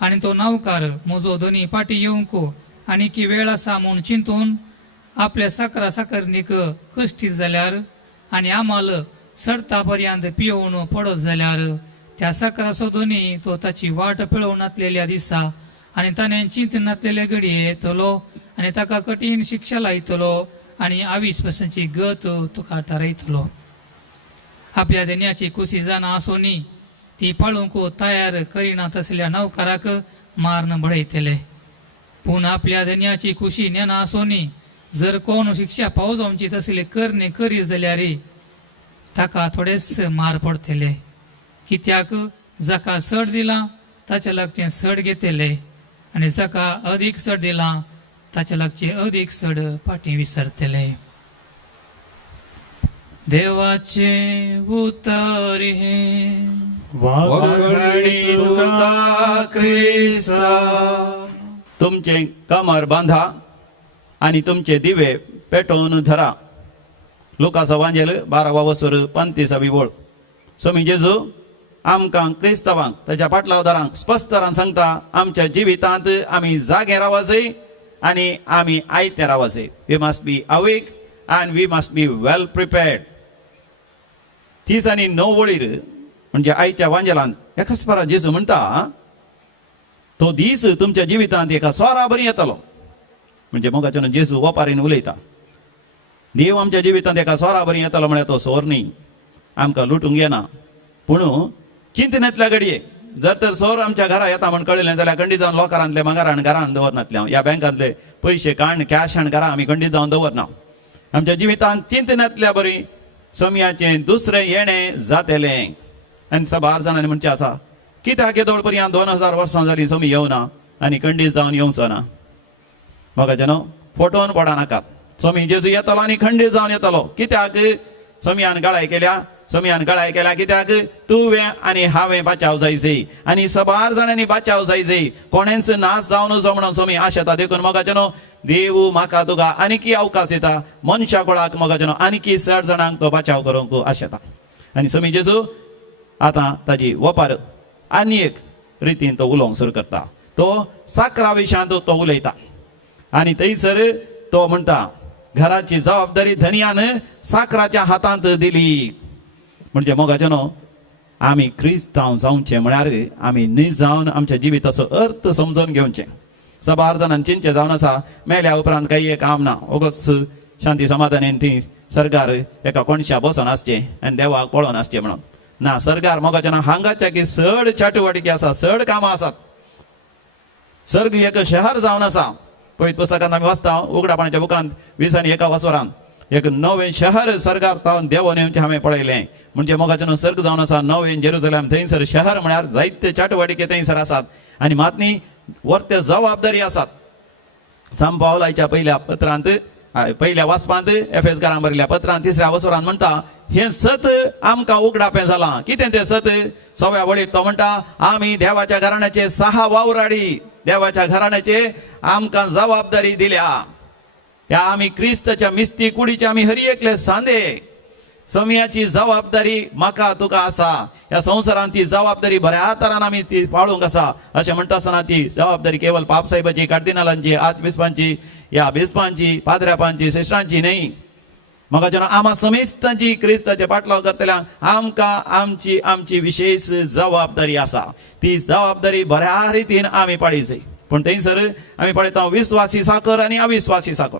आनी तो नावकार म्हजो धनी फाटी येवंक आनी की वेळ आसा म्हूण चिंतून आपल्या साकरीक कश्टीत जाल्यार आनी आमाल सडता पर्यंत पियोवन पडत जाल्यार त्या साकराचो धनी तो ताची वाट पळोवन आतलेल्या दिसा आनी ताणें चिंतनातलेले घडये येतलो आनी ताका कठीण शिक्षा लायतलो आनी 20 वर्सांची गत तुका थारायतलो. आपल्या धन्याची कुशी जाणा आसोनी ती पाळूंक तयार करिना तसल्या नौकाराक मारण बळयतले. पूण आपल्या धन्याची खुशी नेना आसोनी जर कोण शिक्षा पावजावची तसले करणे करी जाल्यार ताका थोडेच मार पडतले. कित्याक जाका सड दिला ताच्या लागचे सड घेतले आनी जाका अदीक सड दिला ताच्या लागचे अदीक सड फाटी विसरतले. देवाचे उतर हे वागणी तुका ख्रिस्ता. तुमचे कमर बांधा आणि तुमचे दिवे पेटोवन धरा. लुकाचो वांजेल 12 वसर 35 बोळ. स्वामी जेजू आमकां क्रिस्तावांक ताच्या पाटलावदारांक स्पश्ट तरान सांगता, आमच्या जिवितांत आमी जागे रावचे आनी आमी आयते रावचे. We must be awake and we must be well prepared. 30 आनी 9 वळीर म्हणजे आयच्या वांजेलांत एकाच पारा जेजू म्हणटा, तो दीस तुमच्या जिवितांत एका सोरा बरी येतलो. म्हणजे मोगाच्यान जेजू वपारीन उलयता. देव आमच्या जिवितांत एका सोरा बरी येतलो म्हळ्यार तो सोर न्ही, आमकां लुटूंक येना. पूण चिंतनेंतल्या घडये जर तर सोर आमच्या घरा येता म्हण कळिल्लें जाल्यार खंडीत जावन लोकारांतले माघारान घरान दवरनातले. ह्या बँकांतले पयशे काण कॅश आनी घरा आमी खंडीत जावन दवरना. आमच्या जिवितांत चिंतनेंतल्या बरी सोम्याचें दुसरें येणें जातलें. आनी साबार जाणांनी म्हणचे आसा, कित्याक येदोळ पर्यंत 2000 वर्सां जालीं सोमी येवना आनी खंडीत जावन येवचो ना. मोगाच्यानो फोटोवन पडा नाकात. स्वामी जेजू येतलो आनी खंडीत जावन येतलो. कित्याक सोम्यान गळाय केल्या कित्याक तुवें आनी हांवें बाचाव जायचे आनी साबार जाणांनी बाचाव जायचे. कोणेंच नाश जावन नजो म्हणून सोमी आशेता. देखून मोगाच्यानो देव म्हाका तुका आनीकी अवकाश दिता. मनशा कोळाक मोगाच्यानो आनीकी 60 जाणांक तो बाचाव करूंक आशेता. आनी स्वामी जेजू आतां ताजी वपार आनी एक रितीन तो उलोवंक सुरू करता. तो साकरा विशयांत तो उलयता आनी थंयसर तो म्हणटा, घराची जबाबदारी धनियान साकराच्या हातांत दिली. म्हणजे मोगाच्यानो आमी क्रिस्तांव जावचे म्हळ्यार आमी न्ही जावन आमच्या जिविताचो अर्थ समजून घेवचें. साबार जाणांक चिंचे जावन आसा, मेल्या उपरांत काही एक काम ना, ओगोच शांती समाधानान ती सरकार एका कोणशा बसून आसचे आनी देवाक पळोवन आसचे म्हणून ना. सरकार मोगाच्यानो हांगाच्या की चड चाटवडकी आसा, चड कामां आसात. सर्ग एक शहर जावन आसा. पळयत पुस्तकांत आमी वाचता उगडापणाच्या बुकांत 21 वसरांत एक नवें शहर सरकार तावन देवोन येवचें हांवें पळयलें. म्हणजे मोगाच्यानो सर्ग जावन आसा नवें जेरुसलेम. थंयसर शहर म्हळ्यार जायते चाटवडीके थंयसर आसात आनी मातनी वर्ते जबाबदारी आसात. सांत पावलाच्या पयल्या वाचपांत एफेसकारांक बरयल्या पत्रांत 3 वसरांत म्हणटा, हें सत आमकां उगडापें जालां. कितें तें सत? 6व्या वळीर तो म्हणटा, आमी देवाच्या घराण्याचे 6 वावराडी, देवाच्या घराण्याचे आमकां जबाबदारी दिल्या. ह्या आमी क्रिस्ताच्या मिस्ती कुडीचे आमी हरी एकले सांदे. सोम्याची जबाबदारी म्हाका तुका आसा. ह्या संवसारांत ती जबाबदारी बऱ्या तरान आमी ती पाळूंक आसा. अशें म्हणटा आसतना ती जबाबदारी केवळ पापसाहेबाची, कार्दिनालांची, आर्चबिशपांची ह्या बिस्पांची पाद्र्यापांची सिस्टरांची न्ही म्हाका जेन्ना आम्हा समेस्तांची क्रिस्ताचे पाटलाव करतल्या आमकां आमची आमची विशेष जबाबदारी आसा ती जबाबदारी बऱ्या रितीन आमी पाळी पूण थंयसर आमी पळयता विस्वासी साकर आनी अविस्वासी साकर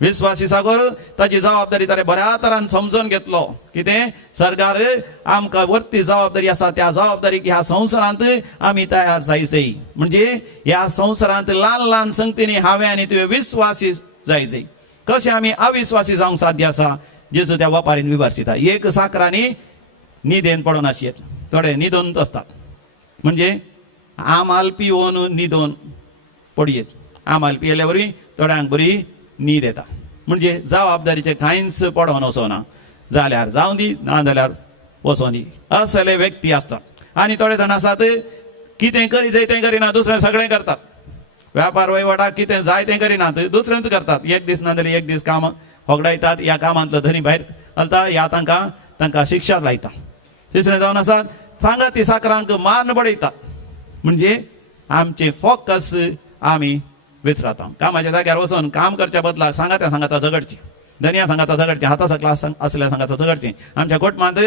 विस्वासी साकर ताची जबाबदारी ताणें बऱ्या तरान समजून घेतलो कितें सरकार आमकां वरती जबाबदारी आसा त्या जबाबदारीक ह्या संवसारांत आमी तयार जायचें म्हणजे ह्या संवसारांत ल्हान ल्हान संगतींनी हांवें आनी तुवें विस्वासी जायचें कशें आमी अविस्वासी जावंक साध्य आसा जेजू त्या वापारीन विबारसिता एक साकरांनी न्हिदेन पडून आसयेत थोडे न्हिदून आसतात म्हणजे आमाल पिवून न्हिदून पडयेत आमाल पियेल्या वरवीं थोड्यांक बरी न्हीद येता म्हणजे जबाबदारीचे कांयच पडोन वचोना जाल्यार जावं दी ना जाल्यार वचोन दी असले व्यक्ती आसतात आनी थोडे जाण आसात कितें करी जाय तें करिना दुसरें सगळें करतात व्यापार वयवटाक कितें जाय तें करिनात दुसरेंच करतात एक दीस ना जाल्यार एक दीस काम होगडायतात ह्या कामांतलो धनी भायर घालता ह्या तांकां शिक्षा लायता तिसरें जावन आसात सांगाती साकरांक मारन पडयतात म्हणजे आमचे फोकस आमी विसरता कामाच्या जाग्यार वचून काम करच्या बदलाक सांगाता झगडची धनिया सांगाता झगडची हाता सकला असल्या सांगाता झगडची आमच्या कुटुंबांत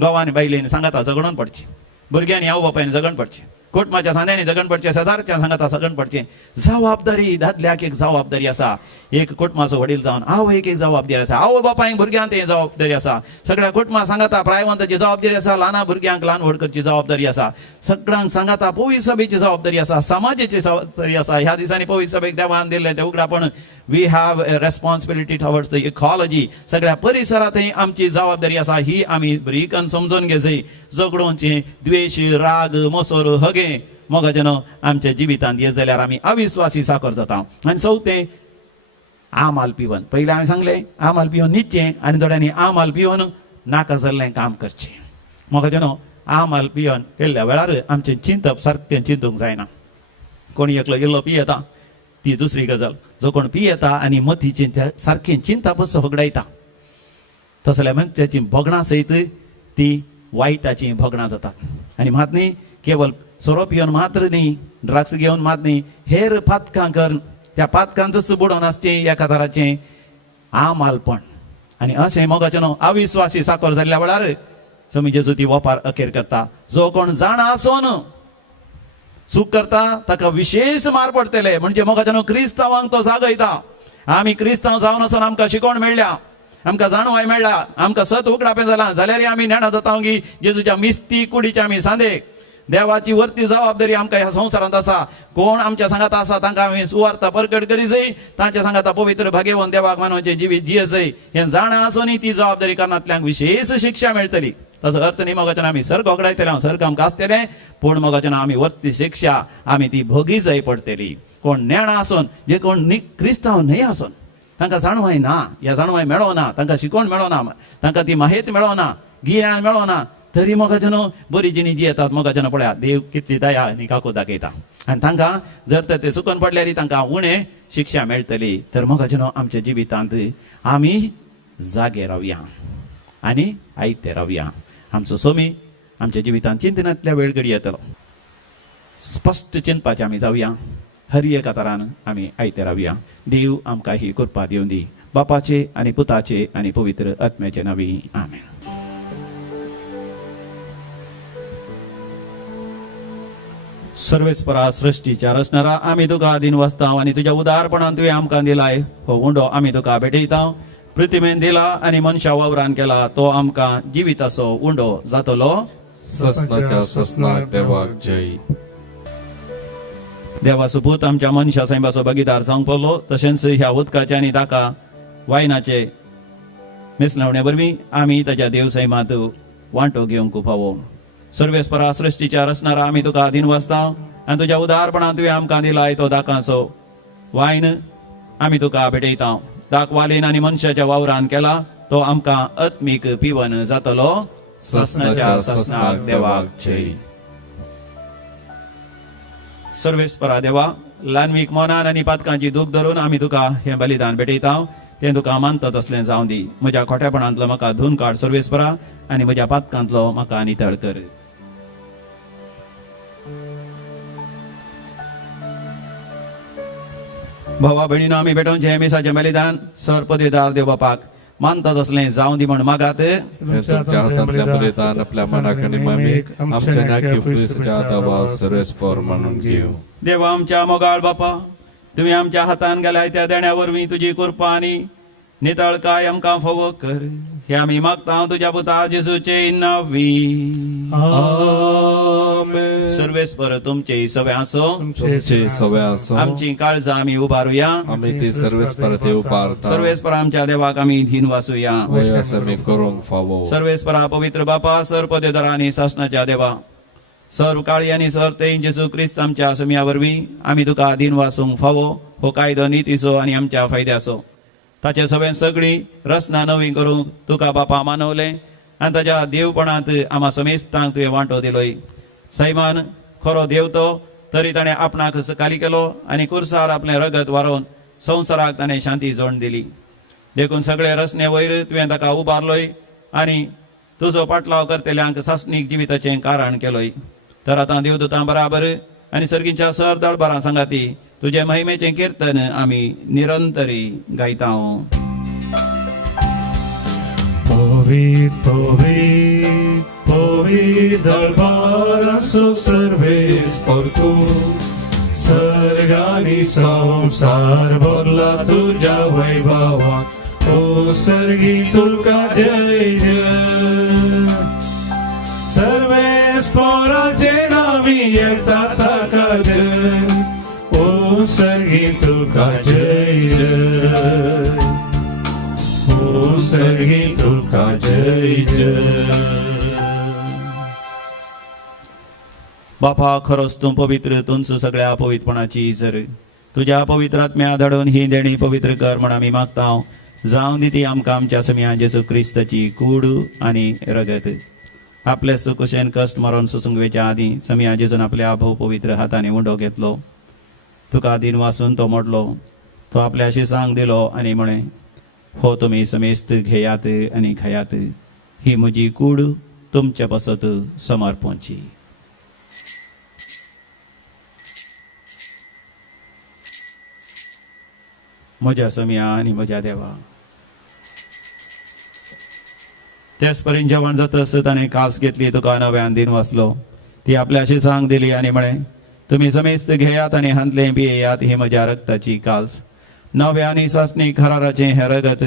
घोवांनी बायलेनी सांगाता झगडून पडची भुरग्यांनी आवय बापायनी झगडून पडची कुटुंबाच्या सांग्यांनी झगडून पडचे शेजारच्या सांगाता झगडून पडचे जबाबदारी दादल्याक एक जबाबदारी आसा एक कुटुंबाचो वडील जावन आवयक एक जबाबदारी आसा आवय बापायक भुरग्यांक एक जबाबदारी आसा सगळ्या कुटुंबाक सांगाता प्रायवंताची जबाबदारी आसा ल्हान भुरग्यांक ल्हान व्हड करची जबाबदारी आसा सगळ्यांक सांगाता पवित्र सभेची जबाबदारी आसा समाजाची जबाबदारी आसा ह्या दिसांनी पवित्र सभेक देवान दिल्लें तें उगडापण we have a responsibility towards the ecology सगळ्या परिसरांतय आमची जबाबदारी आसा ही आमी बरीकन समजून घेवची झगडोवची द्वेष राग मोसोर हगे मोगाचें आमच्या जिवितांत येत जाल्यार आमी अविस्वासी साकर जाता आनी चवथें आमाल पिवन पयलीं हांवें सांगलें आमाल पिवन न्हिदचें आनी थोड्यांनी आमाल पिवन नाका जाल्लें काम करचें मोगाचें आमाल पिवन केल्ल्या वेळार आमचें चिंतप सारकें चिंतूंक जायना कोणी एकलो इल्लो पियेता ती दुसरी गजाल जो कोण पियेता आनी मतीचें सारकें चिंतप होगडायता तसल्या मनशाची भोगणां सयत ती वायटाची भोगणां जातात आनी मात न्ही केवल सोरो पिवन मात्र न्ही ड्रग्स घेवन मात न्ही हेर पातकां करून त्या पातकांतच बुडोवन आसचें एका तराचें आमालपण आनी अशें मोगाचें अविस्वासी साकर जाल्ल्या वेळार समी जेजू ती वपार अखेर करता जो कोण जाणा आसोन सूख करता ताका विशेष मार पडटले म्हणजे मोगाचें क्रिस्तांवांक तो जागयता आमी क्रिस्तांव जावन आसून आमकां शिकोवण मेळ्ळ्या आमकां जाणवाय मेळ्ळा आमकां सत उगडापें जालां जाल्यार आमी नेणा जाता की जेजूच्या मिस्ती कुडीचे आमी सांदेक देवाची वरती जबाबदारी आमकां ह्या संवसारांत आसा कोण आमच्या सांगाता आसा तांकां आमी सुवार्ता परगट करी जाय तांच्या सांगाता पवित्र भाग्यवन देवाक मानवाचें जिवीत जियेचय हें जाणा आसूनय ती जबाबदारी करणांतल्यांक विशेष शिक्षा मेळटली ताचो अर्थ न्ही मोगाचें आमी सर्ग होगडायतले सर्ग आमकां आसतलें पूण मोगाचें आमी वरती शिक्षा आमी ती भोगी जाय पडटली कोण नेणा आसून जे कोण क्रिस्तांव न्हय आसून तांकां जाणवाय ना ह्या जाणवाय मेळोना तांकां शिकोवण मेळोना तांकां ती माहिती मेळोना गिन्यान मेळोना तरी मोगाचें बरी जिणी जी येतात मोगाचें पळया देव कितली दया आनी काकू दाखयता आनी तांकां जर तर ते चुकोवन पडल्यार तांकां उणें शिक्षा मेळटली तर मोगाचें आमच्या जिवितांत आमी जागे रावया आनी आयते रावया आमचो सोमी आमच्या जिवितांत चिंतनांतल्या वेळ घडी येतलो स्पश्ट चिंतपाचें आमी जावया हर एका तरान आमी आयते रावया देव आमकां ही कृपा दिवन दी बापाचे आनी पुताचे आनी पवित्र आत्म्याचे नांवी आमेन. सर्वेस्परा सृष्टीच्या रचणारा आमी तुका आदीन वसता आनी तुज्या उदारपणान तुवें आमकां दिलाय हो उंडो आमी तुका भेटयता पृथ्वीन दिला आनी मनशा वावरान केला तो आमकां जिविताचो उंडो जातलो ससनाच्या ससनाक देवाक जय. देवाचो पूत आमच्या मनशा सैमाचो भागीदार जावंक पडलो तशेंच ह्या उदकाचे आनी ताका वायनाचे मिसळवणे वरवीं आमी ताच्या देव सैमात वांटो घेवंक फावो. सर्वेस्परा सृष्टीच्या रचणारा आमी तुका आदीन वसता आनी तुज्या उदारपणान तुवें आमकां दिलाय तो दाकाचो वायन आमी तुका भेटयता दाक वालीन आनी मनशाच्या वावरान केला तो आमकां आत्मीक पिवन जातलो ससनाच्या ससनाक देवाक जय. सर्वेस्परा देवा ल्हानवीक मोनान आनी पातकांची दूख धरून आमी तुका हें बलिदान भेटयता तें तुका मानता तसलें जावं दी. म्हज्या खोटेपणांतलो म्हाका धुवन काड सर्वेस्परा आनी म्हज्या पातकांतलो म्हाका नितळ कर. भावा भयणीनो आमी भेटोवचे मिसाचें बलिदान सर पदवीदार देव बापाक मानता तसलें जावं दी म्हण मागात. तुमच्या हातांतलें बलिदान आपल्या मनाक आनी ममीक आमच्या नाकी पुलिसाच्या हातावा सर्वेस्पर म्हणून घेव. देवा आमच्या मोगाळ बापा, तुम्ही आमच्या हातान गेलाय त्या देण्या वरवीं तुजी कृपा आनी नितळकाय आमकां फावो कर. हे आमी मागता तुज्या पुता जेजूचे नांवी. आमेन. सर्वेस्पर तुमचे सवे आसो. तुमचे सवय आसो. आमची काळजां आमी उबारुया. आमी ती सर्वेस्पर ते उपारता. सर्वेस्पर आमच्या देवाक आमी धीन वासुया. वयास आमी करूंक फावो. सर्वेस्परा पवित्र बापा, सर पदवीदार आनी शासनाच्या देवा, सर काळी आनी सर ते जेजू क्रिस्त आमच्या समिया वरवीं आमी तुका अधीन वासूंक फावो. हो कायदो नितीचो आनी आमच्या फायद्याचो. ताचे सगळे सगळी रचना नवी करूंक तुका बापा मानवले आनी ताच्या देवपणांत आम्हा समेस्तांक तुवें वांटो दिलोय. सैमान खरो देव तो, तरी ताणें आपणाक खाली केलो आनी कुर्सार आपलें रगत वारोवन संवसाराक ताणें शांती जोड दिली. देखून सगळे रचने वयर तुवें ताका उबारलोय आनी तुजो पाटलाव करतल्यांक सासणीक जिविताचें कारण केलोय. तर आतां देवदूतां बराबर आनी सर्गींच्या सर दळबारां सांगाती तुजे महिमेचें कीर्तन आमी निरंतरी गायता. Povit, povit, povit दरबाराचो सर्वेस परतू. सर्गानी संसार भरला तुझ्या वैभवात. ओ सर्गी तुका जय जय. सर्वेस पराचे नावी येता ताका जय. ओ सर्गी तुका जय जय. ओ सर्गी तुका जय जय. बापा खरोच तूं पवित्र, तुंच सगळ्या पवित्रपणाची इजर. तुज्या पवित्र आत्म्या धडून ही देणी पवित्र कर म्हण आमी मागता. जावं दी ती आमकां आमच्या समिया जेजू क्रिस्ताची कूड आनी रगत. आपले सुकुशेन कश्ट मारून सुसूंक वेच्या आदीं समिया जेजून आपल्या भोव पवित्र हातांनी उंडो घेतलो. तुका अधीन वासून तो मोडलो. तो आपल्या शिसांक दिलो आनी म्हणे, हो तुमी समेस्त घेयात आनी खायात. ही म्हजी कूड तुमचे पसत समर्पोवची. म्हज्या समिया आनी म्हज्या देवा, तेच परीन जेवण जातस ताणें काल्स घेतली, तुका नव्यान दिन वाचलो. ती आपल्या शिसांक दिली आनी म्हणे, तुम्ही समेस्त घेयात आनी हांतले पियेयात. ही म्हज्या रक्ताची काल्स. नव्या आनी सासणी खराराचें हें रगत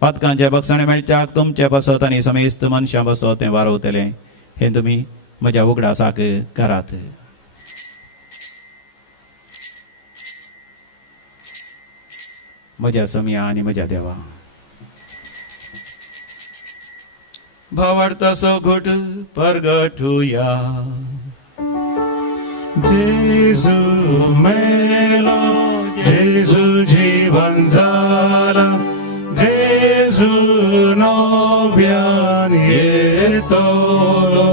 पातकांचे बक्षणे मेळच्याक तुमचे बसत आनी समेस्त मनशां बसत तें वारवतलें. हे तुमी म्हज्या उगडासाक करात. म्हज्या समिया आनी म्हज्या देवा, भावार्थाचो घोट परगटुया. जेजू मेलो, जेजू जीवन जाला. जेजू नव्यान येतलो.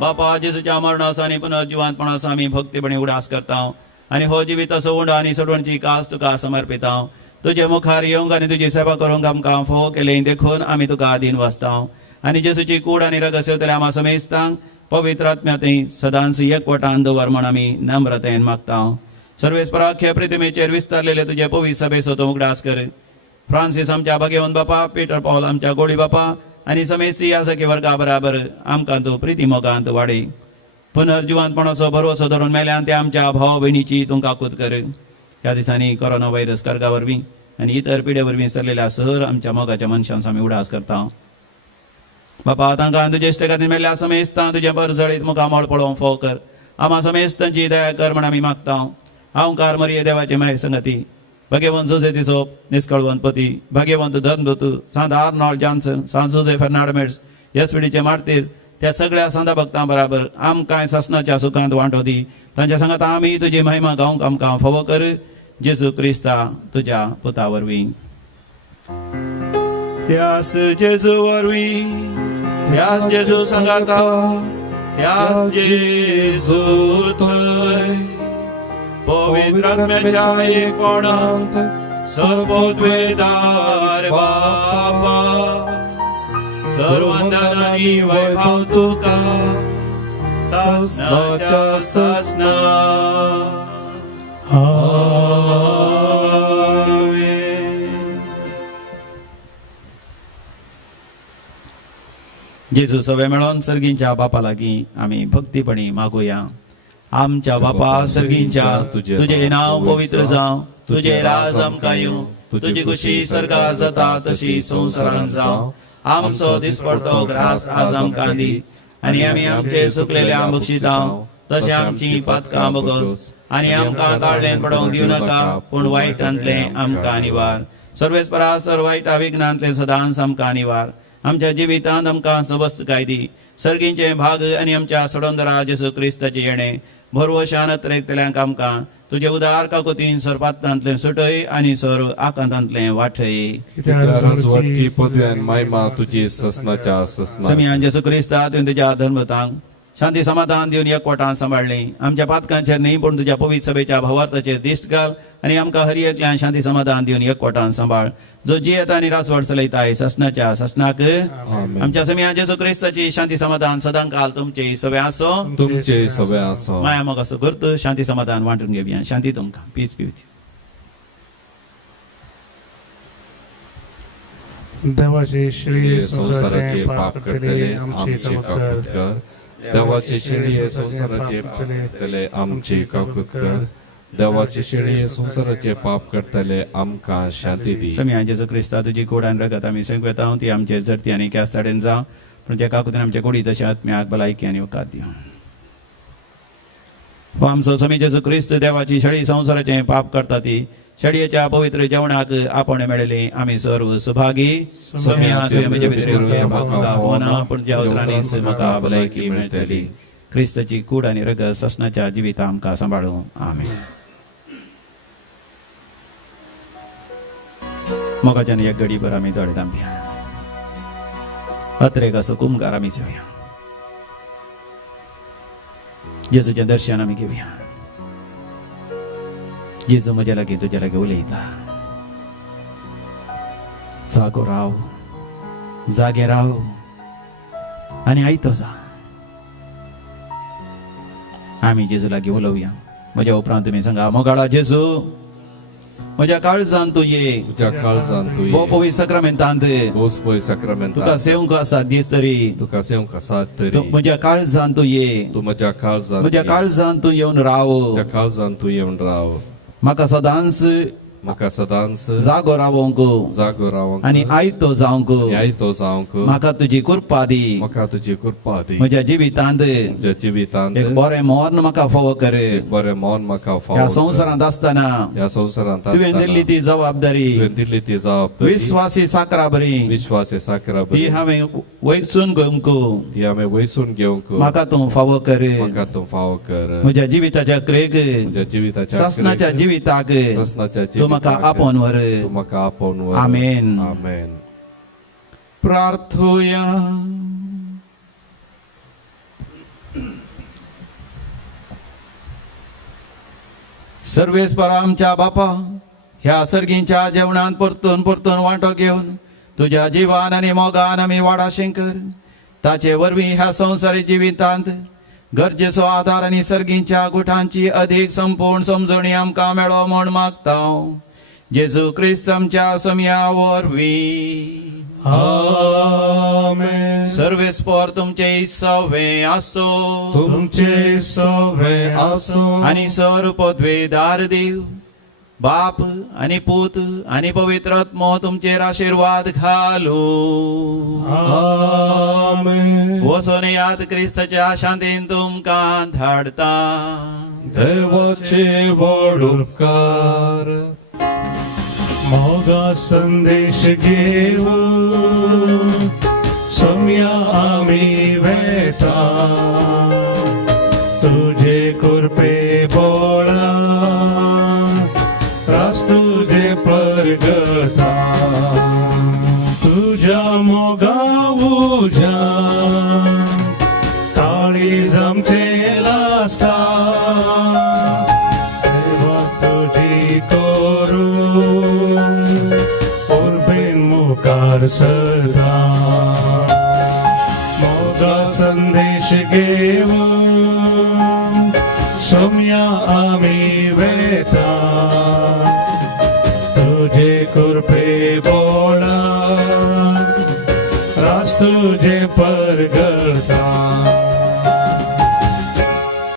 बापा जेजूच्या मरणास आनी पुनर्जिवांतपणास आमी भक्तीपणे उडास करता आनी हो जिवीत असो उंड आनी सोडवणची कास तुका समर्पिता. तुजे मुखार येवंक आनी तुजी सेवा करूंक आमकां फोव केलें देखून आमी तुका अधीन वाचता. आनी जेजूची कूड आनी रगत सेवतले आम्हा समेस्तांक पवित्र आत्म्यातय सदांच एकवटान दवर म्हण आमी नम्रतेन मागता. सर्वेस्पराख्य प्रतिमेचेर विस्तारलेले तुजे पवित्र सभेचो तूं उगडास कर. फ्रांसीस आमच्या भाग्यवंत बापा, पीटर पॉल आमच्या गोडी बापा आनी समेस्त ह्या सखी वर्गा बराबर आमकां तूं प्रिती मोगांत वाडय. पुनर्जिवांतपणाचो भरवसो धरून मेल्यान त्या आमच्या भाव भयणीची तूं काकूत कर. ह्या दिसांनी कोरोना व्हायरस कर्गा वरवीं आनी इतर पिडे वरवीं सरलेल्या सहर आमच्या मोगाच्या मनशांस आमी उडास करता. बापा तांकां तुजे इश्टगातीन मेल्ल्या समेस्तां तुजे बरजळीत मुखामोळ पळोवंक फोव कर. आम्हा समेस्तांची दया कर म्हण आमी मागता. हांवकार मरिये देवाचे माय संगती, भाग्यवंत जोसेची सोप, निष्कळवंत पती, भाग्यवंत धनदूत, सांत आर्नॉल्ड जॉन्सन, सांत जोसे फर्नांडमेट्स, येसविडीचे मार्तीर, त्या सगळ्या सांता भक्तां बराबर आमकां सासणाच्या सुखांत वांटो दी. तांच्या सांगात आमी तुजी महिमा गावंक आमकां फोव कर. जेजू क्रिस्ता तुज्या पुता वरवीं. त्यास जेजू वरवीं, त्यास जेजू सांगाता, त्यास जेजू थंय पवित्र आत्म्याच्या एकपणांत सर्वोद्वेदार बापा, सर्वंदन आनी वैभव तुका सासणाच्या सासणा. जेजू सगळे मेळोन सर्गींच्या बापा लागीं आमी भक्तीपणी मागुया. आमच्या बापा सर्गींच्या, तुझे नाव पवित्र जावं, तुझे राज आमकां येवं, तुझी खुशी सर्गार जाता तशी संवसारांत जावं. आमचो दिसपडटो ग्रास आज आमकां दी, आनी आमी आमचे सुकलेल्या बक्षितांव, तशें आमची पातकां बोगस, आनी आमकां ताळ्ळें पडोवंक दिवं नाका, पूण वायटांतले आमकां निवार. सर्वेस्परा सर वायटा विघ्नांतले सदांच आमकां निवार. आमच्या जिवितांत आमकां सबस्तकाय दी. सर्गींचे भाग आनी आमच्या सडोंदरा जेसू क्रिस्ताचे येणे भरवशान त्रेकतल्यांक आमकां तुजे उदार काकुतीन सरपातांतले सुटय आनी सर आकांतांतले वाठय. राजवटी पदवी आनी महिमा तुजी ससनाच्या ससना. समियान जेसू क्रिस्ता तुवें तुज्या धर्मतांक शांती समाधान दिवन एकवटान सांबाळली. आमच्या पातकांचेर न्ही पूण तुज्या पवित्र सभेच्या भवार्थाचेर दिश्ट घाल आनी आमकां हर एकल्यान शांती समाधान दिवन एकवटान सांबाळ. जो जियेता आनी रासवड चलयताय ससनाच्या ससनाक. आमच्या समियान जेसू क्रिस्ताची शांती समाधान सदांकाल तुमचे सवे आसो. तुमचे सगळे आसो. माया मोग असो करत शांती समाधान वांटून घेवया. शांती तुमकां पीस पिवची. देवाचे श्री संसाराचे पाप करतले आमचे काकूत कर. देवाचे शिणी संसाराचे पाप करतले आमचे काकूत कर. देवाचे शिणी संसाराचे पाप करतले आमकां शांती दी. समियान जेसू क्रिस्ता तुजी कूड आनी रगत आमी संगवेता ती आमचे जरती आनी क्यास्ताडेन जावं, पूण त्या काकुतीन आमचे कुडी तशें आत्म्याक भलायकी आनी वकात दिवं. हो आमचो समी जेसू क्रिस्त देवाची शळी संसाराचे पाप करता ती शळयेच्या पवित्र जेवणाक आपण मेळयले आमी सर्व सुभागी. समिया तुवें म्हजे भितर म्हाका होना, पूण ज्या उतरांनीच म्हाका भलायकी मेळटली. क्रिस्ताची कूड आनी रगत ससनाच्या जिविता आमकां सांबाळूं. आमेन. मोगाच्यान एक घडीभर आमी दोळे धांपया. अत्रेक असो कुमगार आमी सेवया. जेजूचें दर्शन आमी घेवया. जेजू म्हज्या लागीं तुज्या लागीं उलयता. जागो राव, जागे राव आनी आयतो जा. आमी जेजू लागीं उलोवया. म्हज्या उपरांत तुमी सांगा, मोगाळा जेजू म्हज्या काळजांत तूं ये. तुज्या काळजांत तूं हो पवित्र सक्रामेंतांत पवित्र सक्रामेंतांत तुका सेवंक आसा दीस तरी. तुका सेवंक आसा तूं तरी म्हज्या काळजांत तूं ये. तूं म्हज्या काळजांत म्हज्या काळजांत तूं येवन राव. तुज्या काळजांत तूं येवन राव. म्हाका सदांच म्हाका सदांच जागो रावोंक जागो रावंक आनी आयतो जावंक आयतो जावंक म्हाका तुजी कृपा दी. म्हाका तुजी कृपा दी. म्हज्या जिवितांत म्हज्या जिवितांत एक बरें मोन म्हाका फावो कर. बरें मौन म्हाका ह्या फावो कर. संवसारांत आसतना ह्या संवसारांत तुवें आसतना दिल्ली ती जबाबदारी तुवें दिल्ली ती जबाबदारी विस्वासी साकरा बरी विश्वासी साकरा ती हांवें वयसून घेवंक ती हांवें वयसून घेवंक म्हाका तूं फावो कर. म्हाका तूं फावो कर. म्हज्या जिविताच्या क्रेक म्हज्या जिविताच्या ससनाच्या जिविताक ससनाच्या तूं म्हाका जिविताक आपोवन व्हर. तूं म्हाका आपोवन व्हर. आमेन. आमेन. प्रार्थोया. सर्वेस्परा आमच्या बापा, ह्या सर्गींच्या जेवणांत परतून परतून वांटो घेवन तुज्या जिवान आनी मोगान आमी वाडाशें कर. ताचे वरवीं ह्या संवसारी जिवितांत गरजेचो आदार आनी सर्गींच्या गुठांची अदीक संपूर्ण समजणी आमकां मेळो म्हूण मागता. जेजू क्रिस्त आमच्या समिया वरवीं. आमेन. सर्वेस्पर तुमचे सवे आसो. तुमचे सवे आसो आनी सर पदवेदार देव बाप आनी पूत आनी पवित्र आत्मो तुमचेर आशीर्वाद घालो. आमेन. वचून याद क्रिस्ताच्या शांतीन तुमकां धाडता. देवाचे व्हड उपकार. मोगा संदेश घेऊन सोम्या आमी वेता. तुझे कृपे बोळा रास तुझे परगता. तुझ्या मोगा उजा काळीज आमचे लासता. सेवा तुझी करू उर्बेन मुखार सदा. मोगा संदेश घेऊन सोम्या आमी वेता. तुझे कृपे बोळा रास तुझे परगळता